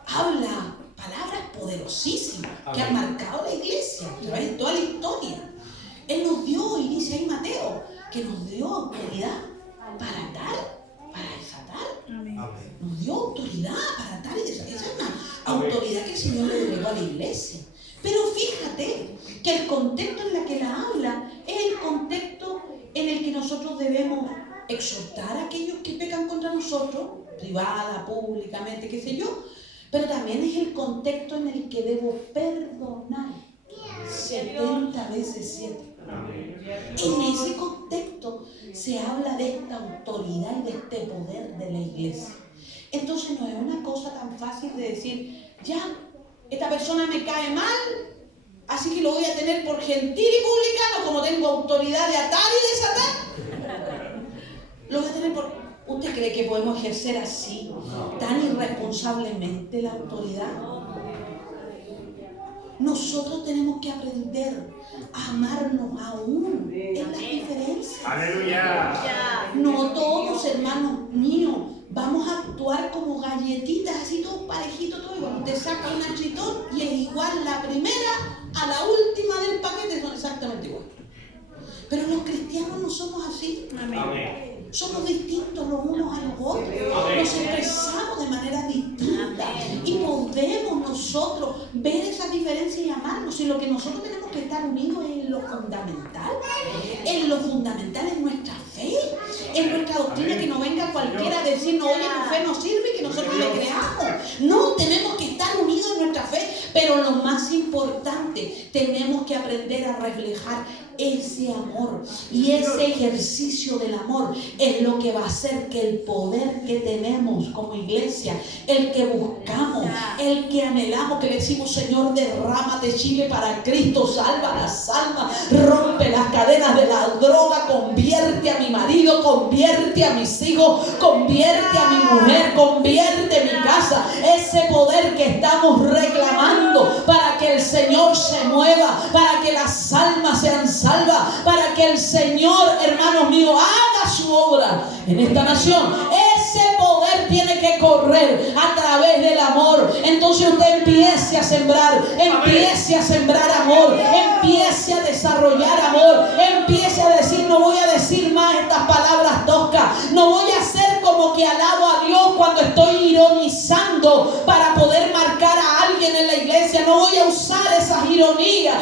habla palabras poderosísimas que han marcado la iglesia a través de toda la historia. Él nos dio, y dice ahí Mateo, que nos dio autoridad para atar, para desatar. Nos dio autoridad para atar y desatar. Esa es una autoridad que el Señor le delegó a la iglesia. Pero fíjate que el contexto en el que la habla es el contexto en el que nosotros debemos exhortar a aquellos que pecan contra nosotros, privada, públicamente, qué sé yo, pero también es el contexto en el que debo perdonar 70 veces 7. En ese contexto se habla de esta autoridad y de este poder de la iglesia. Entonces no es una cosa tan fácil de decir, ya, esta persona me cae mal, así que lo voy a tener por gentil y publicano, como tengo autoridad de atar y desatar. Lo voy a tener por... ¿Usted cree que podemos ejercer así, tan irresponsablemente la autoridad? Nosotros tenemos que aprender a amarnos aún en las diferencias. Aleluya. No todos, hermanos míos, vamos a actuar como galletitas, así todos parejitos, todo igual. Usted saca una chitón y es igual la primera a la última del paquete, son exactamente igual. Pero los cristianos no somos así. Amén. Somos distintos los unos a los otros. Amén. Nos expresamos de manera distinta. Y podemos nosotros ver esas diferencias y amarnos. Y lo que nosotros tenemos que estar unidos es en lo fundamental. En lo fundamental es nuestra fe. En nuestra doctrina, que no venga cualquiera a decirnos, oye, tu fe no sirve y que nosotros le creamos. No, tenemos que estar unidos en nuestra fe. Pero lo más importante, tenemos que aprender a reflejar ese amor, y ese ejercicio del amor es lo que va a hacer que el poder que tenemos como iglesia, el que buscamos, el que anhelamos, que le decimos, Señor, derrámate Chile para Cristo, salva las almas, rompe las cadenas de la droga, convierte a mi marido, convierte a mis hijos, convierte a mi mujer, convierte mi casa. Ese poder que estamos reclamando para que el Señor se mueva, para que las almas sean salvas, para que el Señor, hermanos míos, haga su obra en esta nación. Ese poder tiene que correr a través del amor. Entonces usted empiece a sembrar amor, empiece a desarrollar amor, empiece a decir, no voy a decir más estas palabras toscas, no voy a hacer como que alabo a Dios cuando estoy ironizando para poder marcar a alguien en la iglesia. No voy a usar esas ironías,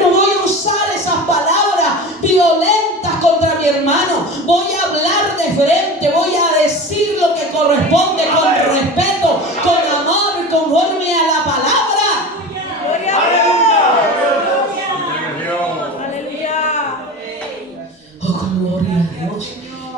no voy a usar esas palabras violentas contra mi hermano. Voy a hablar de frente, voy a decir lo que corresponde con respeto, con amor, conforme a la palabra. Gloria a Dios. Aleluya. Oh, gloria a Dios.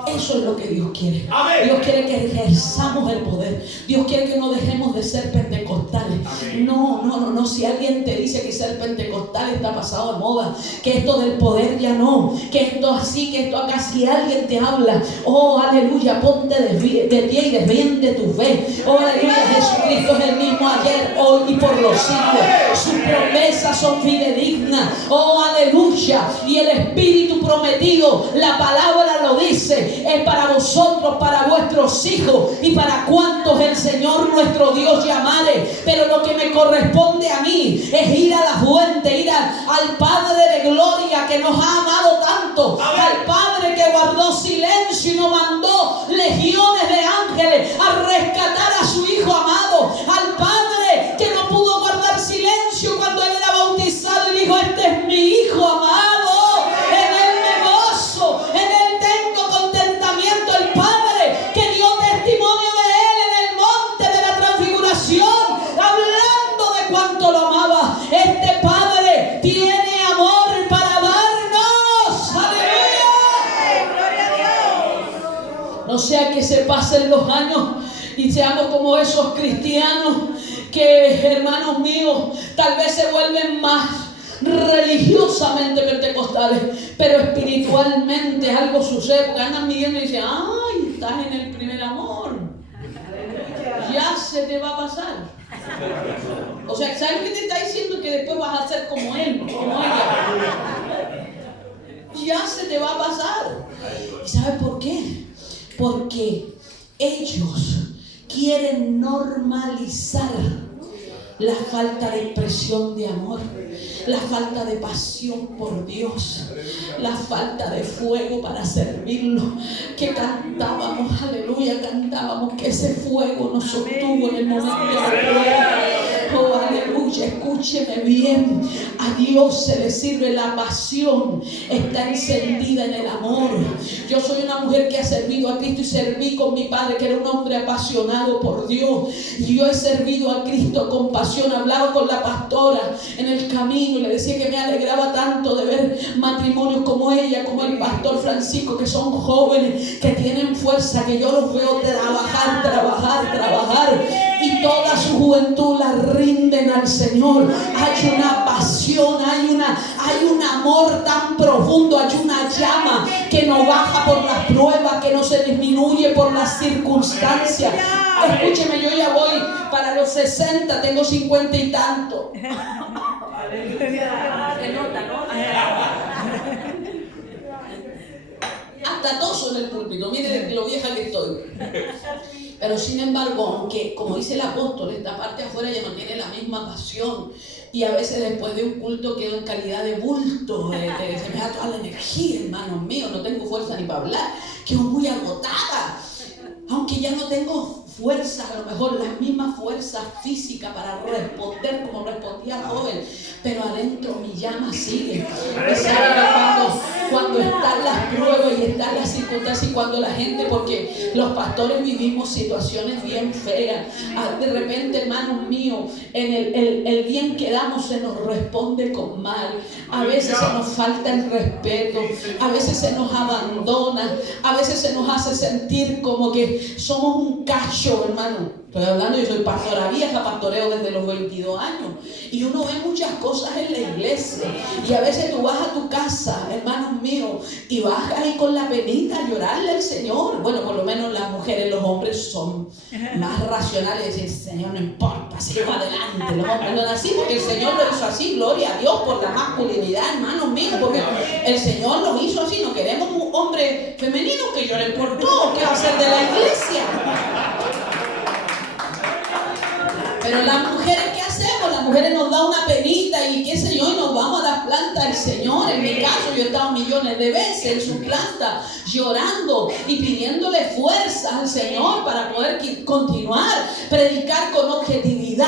Eso es lo que Dios quiere. Amén. Dios quiere que ejerzamos el poder. Dios quiere que no dejemos de ser pentecostales. Amén. No. Si alguien te dice que ser pentecostal está pasado de moda, que esto del poder ya no, que esto así, que esto acá, si alguien te habla, oh aleluya, ponte de pie y defiende tu fe. Oh aleluya, Jesucristo es el mismo ayer, hoy y por los siglos. Sus promesas son fidedignas. Oh aleluya. Y el Espíritu prometido, la palabra lo dice, es para vosotros, para vuestros hijos y para cuantos el Señor nuestro Dios llamare. Pero lo que me corresponde a mí es ir a la fuente, ir al Padre de gloria que nos ha amado tanto, al Padre que guardó silencio y nos mandó legiones de ángeles a rescatar a su Hijo amado, al Padre que no pudo guardar silencio cuando Él era bautizado y dijo, este es mi Hijo amado, en Él me gozo, en Él tengo contentamiento. El Padre que dio testimonio de Él en el monte de la transfiguración, hablando de cuánto lo amaba. Este Padre tiene amor para darnos. ¡Aleluya! Gloria a Dios. No sea que se pasen los años y seamos como esos cristianos que, hermanos míos, tal vez se vuelven más religiosamente pentecostales, pero espiritualmente algo sucede, porque andan midiendo y dicen, ay, estás en el primer amor, ya se te va a pasar. O sea, ¿sabes lo que te está diciendo? Que después vas a ser como él, como ella. Ya se te va a pasar. ¿Y sabes por qué? Porque ellos quieren normalizar la falta de expresión de amor, la falta de pasión por Dios, la falta de fuego para servirlo. Que cantábamos, aleluya, cantábamos que ese fuego nos sostuvo en el momento de la prueba. Oh, aleluya. aleluya, escúcheme bien. A Dios se le sirve, la pasión está encendida en el amor. Yo soy una mujer que ha servido a Cristo y serví con mi padre, que era un hombre apasionado por Dios. Y yo he servido a Cristo con pasión. Hablaba con la pastora en el camino y le decía que me alegraba tanto de ver matrimonios como ella, como el pastor Francisco, que son jóvenes, que tienen fuerza, que yo los veo trabajar, y toda su juventud la rinden al Señor. Hay una pasión, hay un amor tan profundo, hay una llama que no baja por las pruebas, que no se disminuye por las circunstancias. Escúcheme, yo ya voy para los 60, tengo 50 y tanto. Hasta toso en el púlpito, mire lo vieja que estoy. Pero sin embargo, aunque como dice el apóstol, esta parte afuera ya no tiene la misma pasión, y a veces después de un culto quedo en calidad de bulto, se me da toda la energía, hermanos míos, no tengo fuerza ni para hablar, quedo muy agotada. Aunque ya no tengo fuerza, a lo mejor la misma fuerza física para responder como respondía joven, pero adentro mi llama sigue. Y sabe que cuando están las pruebas y están las circunstancias, y cuando la gente, porque los pastores vivimos situaciones bien feas, de repente, hermanos míos, en el bien que damos se nos responde con mal, a veces se nos falta el respeto, a veces se nos abandona, a veces se nos hace sentir como que somos un cacho, hermano. Estoy hablando, yo soy pastora vieja, pastoreo desde los 22 años. Y uno ve muchas cosas en la iglesia. Y a veces tú vas a tu casa, hermanos míos, y vas ahí con la penita a llorarle al Señor. Bueno, por lo menos las mujeres, los hombres son más racionales y dicen, Señor, no importa, sigo adelante. Los hombres no son así porque el Señor lo hizo así. Gloria a Dios por la masculinidad, hermanos míos, porque el Señor lo hizo así. No queremos un hombre femenino que llore por todo. ¿Qué va a hacer de la iglesia? Pero las mujeres, ¿qué hacemos? Las mujeres nos da una penita y qué sé yo, y nos vamos a las plantas del Señor. En mi caso, yo he estado millones de veces en su planta llorando y pidiéndole fuerzas al Señor para poder continuar, predicar con objetividad,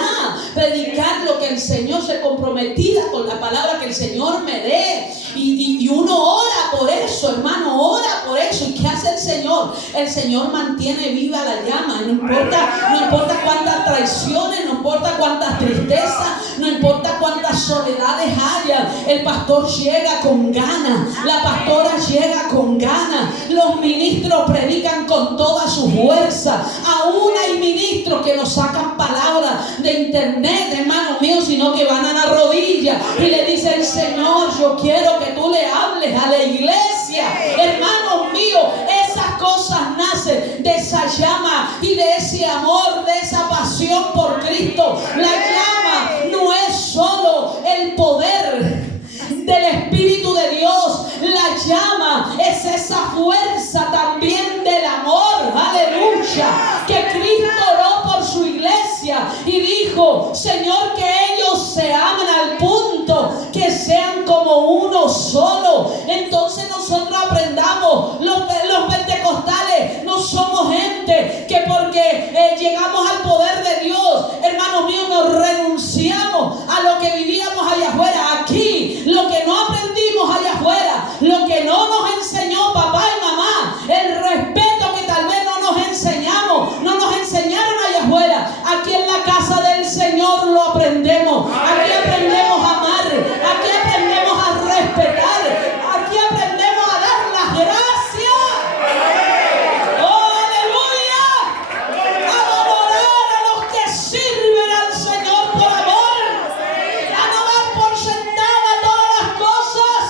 predicar lo que el Señor se comprometía con la palabra que el Señor me dé. Y uno ora por eso, hermano, ora por eso. ¿Y qué hace el Señor? El Señor mantiene viva la llama. No importa cuántas traiciones, no importa cuántas tristezas, no importa cuántas soledades haya, el pastor llega con ganas, la pastora llega con ganas, los ministros predican con toda su fuerza. Aún hay ministros que no sacan palabras de internet, hermanos míos, sino que van a la rodilla y le dicen, Señor, yo quiero que tú le hables a la iglesia. Hermanos míos, esas cosas nacen de esa llama y de ese amor, de esa pasión por Cristo. La llama no es solo el poder del Espíritu de Dios, la llama es esa fuerza también del amor, aleluya, que Cristo oró por su iglesia y dijo, Señor, que ellos se amen al punto que sean como uno solo. Entonces nosotros aprendamos, los pentecostales no somos gente que porque llegamos al poder de Dios, hermanos míos, nos renunciamos a lo que vivíamos allá afuera. Aquí, lo que no aprendimos allá afuera, lo que no nos enseñó papá y mamá, el respeto que tal vez no nos enseñaron allá afuera, aquí en la casa del Señor lo aprendemos. Aquí aprendemos a amar, aquí aprendemos a respetar, aquí aprendemos a dar las gracias. ¡Oh, aleluya! A valorar a los que sirven al Señor por amor, a no dar por sentada todas las cosas.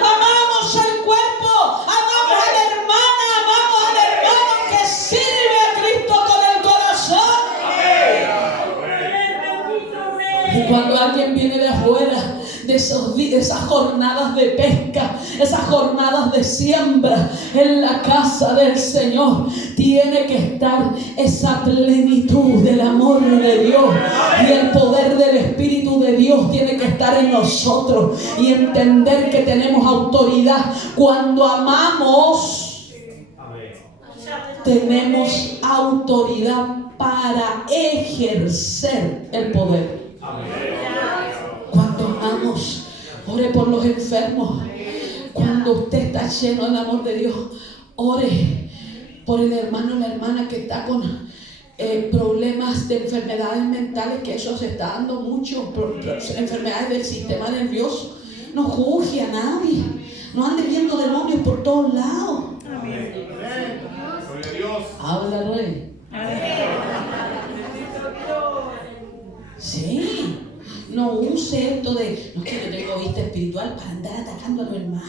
Amamos el cuerpo, amamos a la hermana, amamos al hermano que sirve a Cristo con el corazón. Y cuando alguien viene de afuera, de esas jornadas de pesca, esas jornadas de siembra en la casa del Señor, tiene que estar esa plenitud del amor de Dios y el poder del Espíritu de Dios tiene que estar en nosotros y entender que tenemos autoridad cuando amamos. tenemos autoridad para ejercer el poder. Cuando amamos, ore por los enfermos. Cuando usted está lleno del amor de Dios, ore por el hermano o la hermana que está con problemas de enfermedades mentales, que eso se está dando mucho, enfermedades del sistema nervioso. No juzgue a nadie, no ande viendo demonios por todos lados. Habla, Rey. Sí, no use esto de, no es que yo tengo vista espiritual para andar atacando a los hermanos.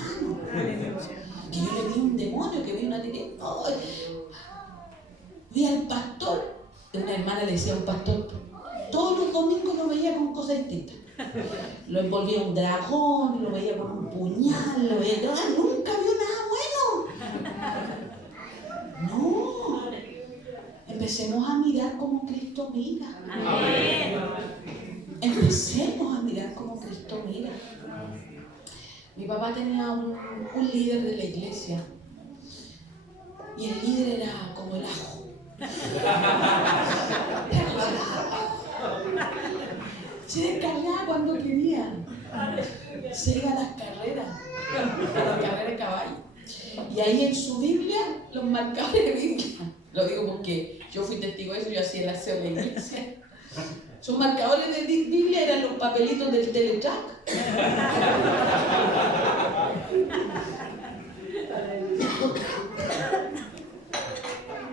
Que yo le vi un demonio, que vi una tía. Vi al pastor. Una hermana le decía a un pastor, todos los domingos lo veía con cosas distintas. Lo envolvía un dragón, lo veía con un puñal, lo veía. Nunca vio nada bueno. No. Empecemos a mirar como Cristo mira. Empecemos a mirar como Cristo mira. Mi papá tenía un líder de la iglesia. Y el líder era como el ajo. Se descargaba cuando quería. Se iba a las carreras de caballo. Y ahí en su Biblia, los marcadores de Biblia, lo digo porque yo fui testigo de eso, yo hacía el aseo de la iglesia. Sus marcadores de Biblia eran los papelitos del teletrack.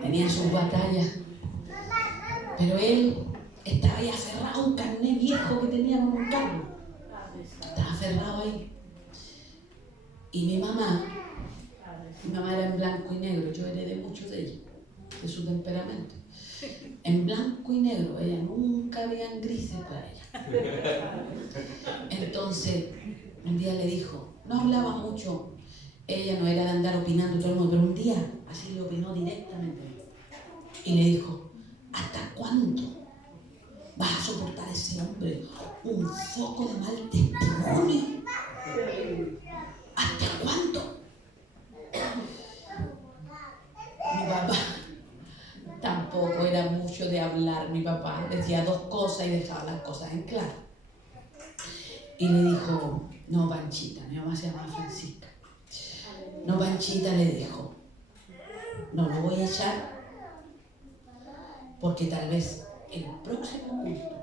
Tenía sus batallas, pero él estaba ahí aferrado a un carnet viejo que tenía con un carro. Estaba aferrado ahí. Y mi mamá era en blanco y negro. Yo heredé mucho de ella, de su temperamento. En blanco y negro, ella nunca había grises para ella. Entonces, un día le dijo, no hablaba mucho. Ella no era de andar opinando todo el mundo, pero un día así le opinó directamente. Y le dijo, ¿hasta cuándo vas a soportar a ese hombre? Un foco de mal testimonio. ¿Hasta cuándo? Mi papá tampoco era mucho de hablar. Mi papá decía dos cosas y dejaba las cosas en claro. Y le dijo, no, Panchita, mi mamá se llamaba Francisca. No, Panchita, le dijo, no lo voy a echar porque tal vez el próximo culto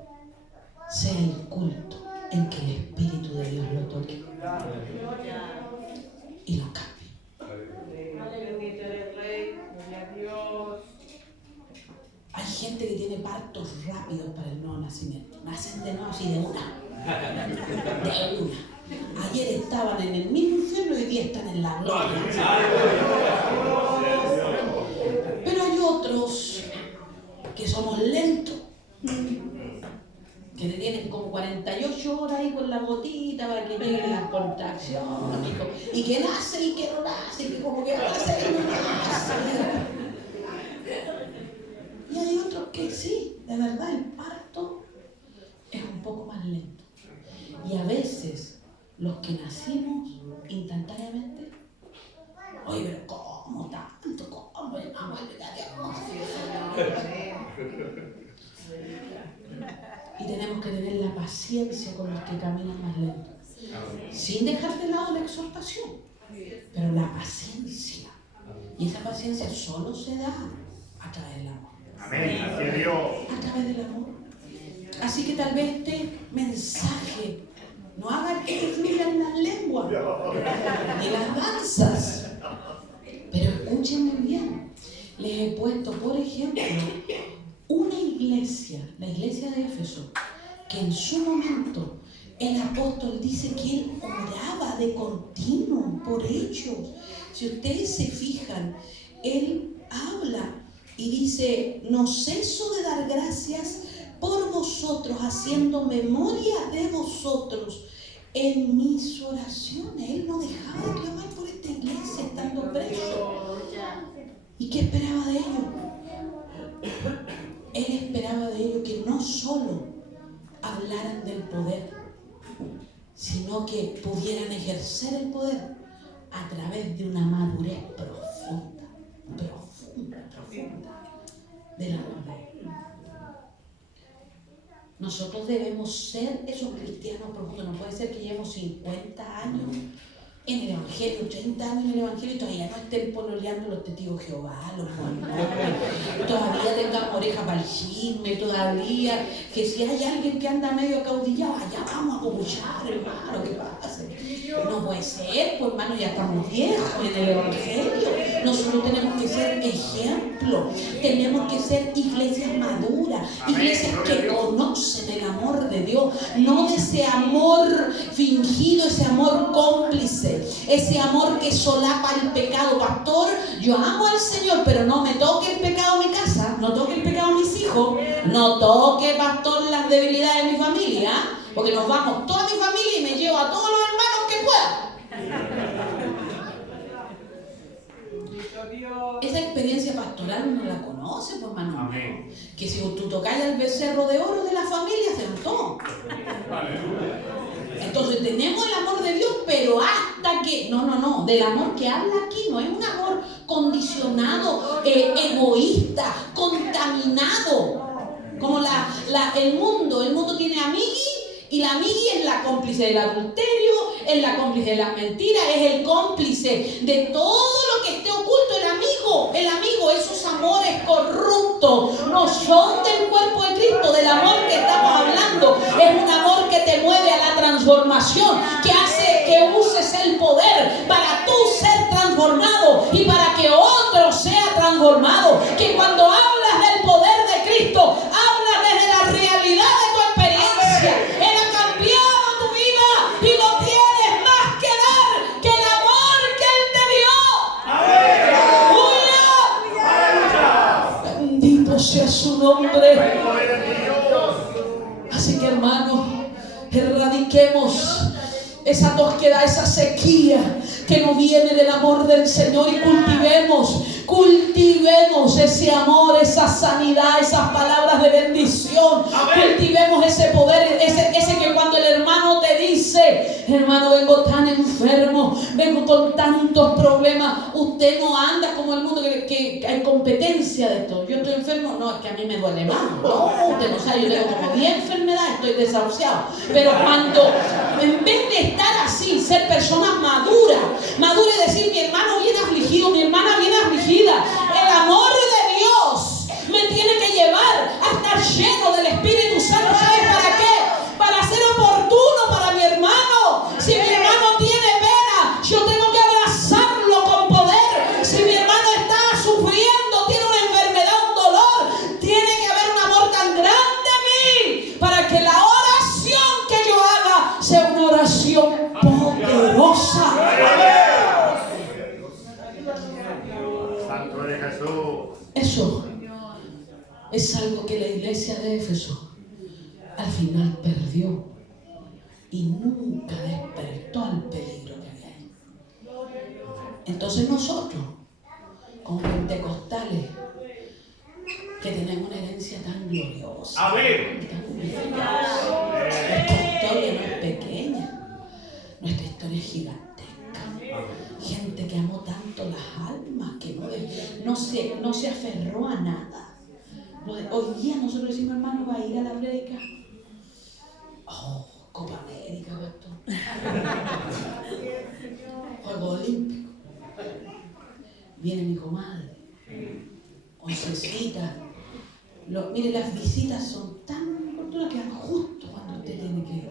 sea el culto en que el Espíritu de Dios lo toque y lo cambie. Hay gente que tiene partos rápidos para el nuevo nacimiento. Nacen de nuevo así de una. De una. Ayer estaban en el mismo infierno y hoy día están en la gloria. Pero hay otros que somos lentos, que te tienen como 48 horas ahí con la gotita para que lleguen las contracciones, y que nace y que no nace, y que como que nace y no nace. Y hay otros que sí, de verdad, el parto es un poco más lento. Y a veces los que nacimos instantáneamente, oye, pero ¿cómo tanto? ¿Cómo? Y tenemos que tener la paciencia con los que caminan más lento, sin dejar de lado la exhortación, pero la paciencia. Y esa paciencia solo se da a través del amor. Amén. A través del amor. Así que tal vez este mensaje no haga que fluyan las lenguas ni las danzas, pero escúchenme bien. Les he puesto, por ejemplo, una iglesia, la iglesia de Éfeso, que en su momento el apóstol dice que él oraba de continuo por ellos. Si ustedes se fijan, él habla y dice, no ceso de dar gracias por vosotros, haciendo memoria de vosotros en mis oraciones. Él no dejaba de clamar por esta iglesia estando preso. ¿Y qué esperaba de ellos? Él esperaba de ellos que no solo hablaran del poder, sino que pudieran ejercer el poder a través de una madurez profunda. Nosotros debemos ser esos cristianos profundos. No puede ser que llevemos 50 años en el Evangelio, 30 años en el Evangelio y todavía no estén pololeando los testigos de Jehová, los mormones, todavía tengamos oreja para el chisme, todavía que si hay alguien que anda medio acaudillado, allá vamos a copuchar, hermano, ¿qué pasa? No puede ser, pues hermano, ya estamos viejos en el Evangelio. Nosotros tenemos que ser ejemplo, tenemos que ser iglesias maduras, iglesias que conocen el amor de Dios, no de ese amor fingido, ese amor cómplice, ese amor que solapa el pecado. Pastor, yo amo al Señor, pero no me toque el pecado en mi casa, no toque el pecado en mis hijos, no toque, pastor, las debilidades de mi familia, porque nos vamos toda mi familia y me llevo a todos los hermanos que pueda. Esa experiencia pastoral uno la conoce, pues, hermano. Amén. Que si tú tocáis el becerro de oro de la familia, se notó. Entonces tenemos el amor de Dios, pero hasta que... No, del amor que habla aquí no es un amor condicionado, egoísta, contaminado. Como el mundo tiene amigui, y la amigui es la cómplice del adulterio, es la cómplice de las mentiras, es el cómplice de todo lo que esté oculto. El amigo, esos amores corruptos no son del cuerpo de Cristo. Del amor que estamos hablando es un amor que te mueve a la transformación, que hace que uses el poder para tú ser transformado y para que otro sea transformado. Que cuando hablas del poder de Cristo, hablas desde la realidad de tu experiencia. Él ha cambiado tu vida y no tienes más que dar que el amor que Él te dio. Bendito sea su nombre. Así que, hermanos, erradiquemos esa tosquedad, esa sequía que no viene del amor del Señor y cultivemos ese amor, esa sanidad, esas palabras de bendición. Cultivemos ese poder, ese que cuando el hermano te dice, hermano, vengo tan enfermo, vengo con tantos problemas, usted no anda como el mundo que hay competencia de todo. Yo estoy enfermo, no, es que a mí me duele más. No, usted no sabe, yo tengo como 10 enfermedades, estoy desahuciado. Pero cuando, en vez de estar así, ser personas maduras y decir, mi hermano viene afligido, mi hermana viene afligida, el amor de Dios me tiene que llevar a estar lleno del Espíritu Santo. ¿Sabes para qué? Para ser oportuno para mi hermano. Si mi hermano tiene pena, yo tengo que abrazarlo con poder. Si mi hermano está sufriendo, tiene una enfermedad, un dolor, tiene que haber un amor tan grande en mí para que la oración que yo haga sea una oración poderosa. Santo de Jesús. Eso es algo que la iglesia de Éfeso al final perdió y nunca despertó al peligro que había ahí. Entonces nosotros, como pentecostales, que tenemos una herencia tan gloriosa, Amén. tan gloriosa, nuestra historia no es pequeña, nuestra historia es gigantesca. Gente que amó tanto las almas que no se aferró a nada. Hoy día nosotros decimos, hermano, ¿va a ir a la prédica? Oh, Copa América, pastor. Juego Olímpico. Viene mi comadre. Oncecita. Mire, las visitas son tan oportunas que van justo cuando usted tiene que ir.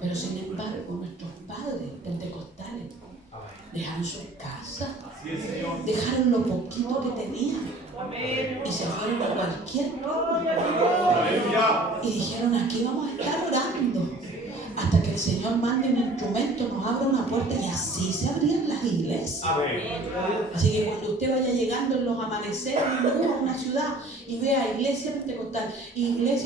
Pero sin embargo, nuestros padres pentecostales dejaron sus casas, dejaron lo poquito que tenían y se fueron a cualquier pueblo y dijeron, aquí vamos a estar orando hasta que el Señor mande un instrumento, nos abra una puerta, y así se abrían las iglesias. Así que cuando usted vaya llegando en los amaneceres a una ciudad y vea iglesia pentecostal, iglesia,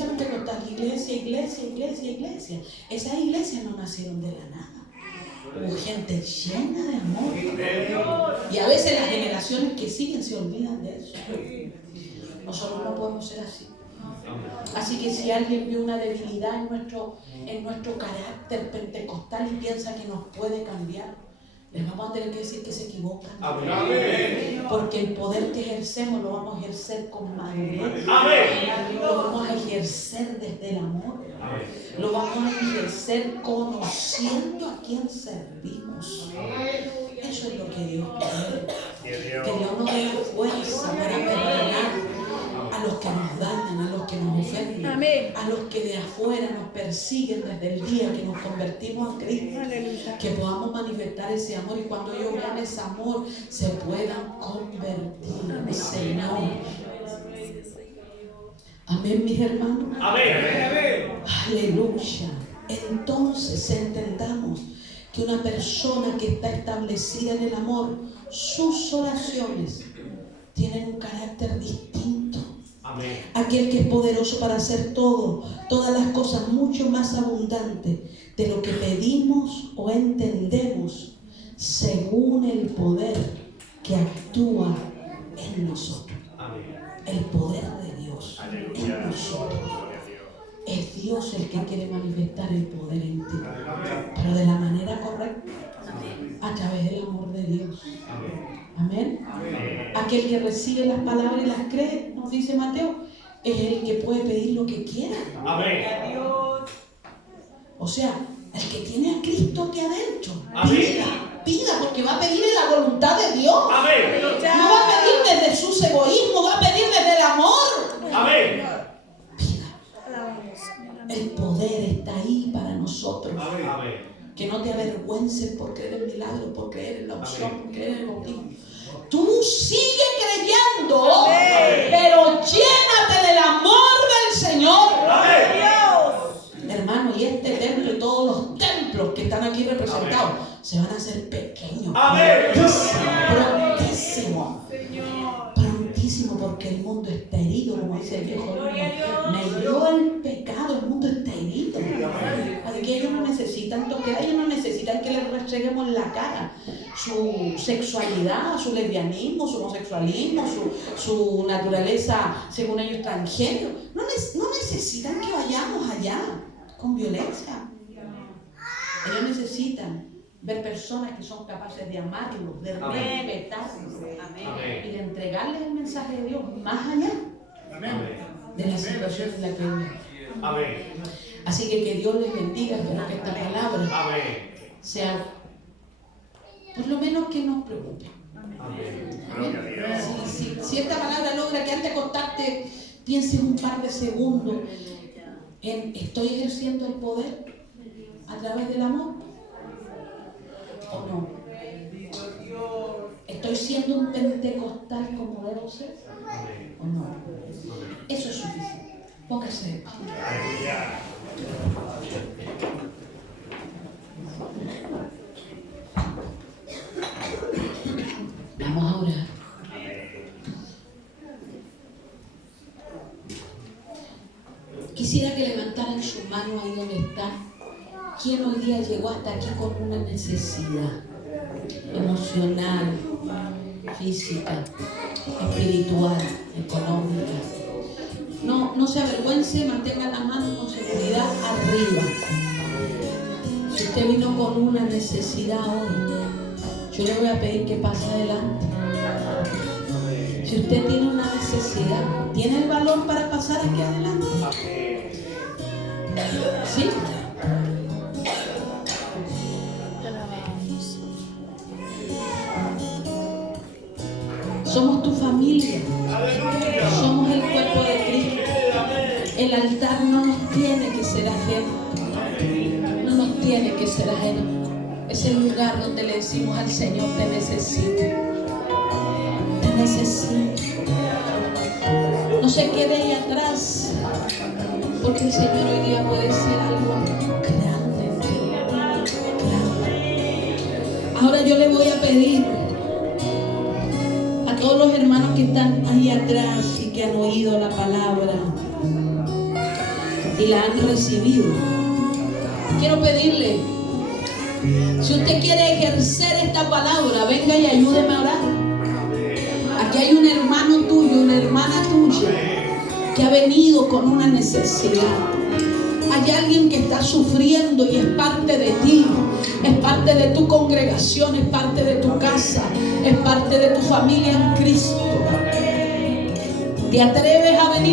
esas iglesias no nacieron de la nada. Hubo gente llena de amor. Y a veces las generaciones que siguen se olvidan de eso. Nosotros no podemos ser así. Así que si alguien vio una debilidad en nuestro carácter pentecostal y piensa que nos puede cambiar, les vamos a tener que decir que se equivocan. Amén. Porque el poder que ejercemos lo vamos a ejercer con madurez. Amén. Lo vamos a ejercer desde el amor. Lo vamos a ejercer conociendo a quién servimos. Eso es lo que Dios quiere. Que Dios nos dé la fuerza para perdonar a los que nos dañan, a los que nos ofenden, a los que de afuera nos persiguen desde el día que nos convertimos a Cristo. Que podamos manifestar ese amor y cuando ellos vean ese amor se puedan convertir, Señor. Amén, mis hermanos. Amén. Aleluya. Entonces entendamos que una persona que está establecida en el amor, sus oraciones tienen un carácter distinto. Amén. Aquel que es poderoso para hacer todas las cosas mucho más abundantes de lo que pedimos o entendemos, según el poder que actúa en nosotros. Amén. El poder de Dios en nosotros. Es Dios el que quiere manifestar el poder en ti, pero de la manera correcta, a través del amor de Dios. Amén. Aquel que recibe las palabras y las cree, nos dice Mateo, es el que puede pedir lo que quiera. Amén. O sea, el que tiene a Cristo aquí adentro, Amén. pida, porque va a pedir en la voluntad de Dios. Amén. No va a pedir desde sus egoísmos, va a pedir desde el amor. Amén. El poder está ahí para nosotros. Amén. Que no te avergüences por creer en milagros, por creer en la opción, Amén. por creer en el bautismo. Tú sigue creyendo, Amén. pero llénate del amor del Señor. Amén. Hermano, y este templo y todos los templos que están aquí representados se van a hacer pequeños. Amén. Prontísimo. Prontísimo, porque el mundo está herido, como dice el viejo himno. Me hirió el pecado, el mundo está herido. Así que ellos no necesitan toquear, ellos no necesitan que les restreguemos en la cara su sexualidad, su lesbianismo, su homosexualismo, su naturaleza, según ellos, transgénero. No necesitan que vayamos allá con violencia. Ellos necesitan ver personas que son capaces de amarlos, de respetarlos y de entregarles el mensaje de Dios más allá de la situación en la que viven. Amén. Así que Dios les bendiga. Espero que esta palabra Amén. sea, por lo menos, que nos preocupe. Amén. Si esta palabra logra que antes de acostarte pienses un par de segundos en ¿estoy ejerciendo el poder a través del amor o no? ¿Estoy siendo un pentecostal como debo ser o no? Eso es suficiente. Póngase de pie. Vamos a orar. Quisiera que levantaran su mano ahí donde está. ¿Quién hoy día llegó hasta aquí con una necesidad emocional, física, espiritual, económica? No se avergüence, mantenga la mano con seguridad arriba. Si usted vino con una necesidad hoy, yo le voy a pedir que pase adelante. Si usted tiene una necesidad, ¿tiene el valor para pasar aquí adelante? ¿Sí? Somos tu familia. Somos el cuerpo de Cristo. El altar no nos tiene que ser ajeno. No nos tiene que ser ajeno. Es el lugar donde le decimos al Señor, te necesito. Te necesito. No se quede ahí atrás, porque el Señor hoy día puede ser algo grande en ti. Grande. Ahora yo le voy a pedir a todos los hermanos que están ahí atrás y que han oído la palabra y la han recibido. Quiero pedirle, si usted quiere ejercer esta palabra, venga y ayúdeme a orar. Aquí hay un hermano tuyo, una hermana tuya que ha venido con una necesidad. hay alguien que está sufriendo y es parte de ti, es parte de tu congregación, es parte de tu casa, es parte de tu familia en Cristo. ¿Te atreves a venir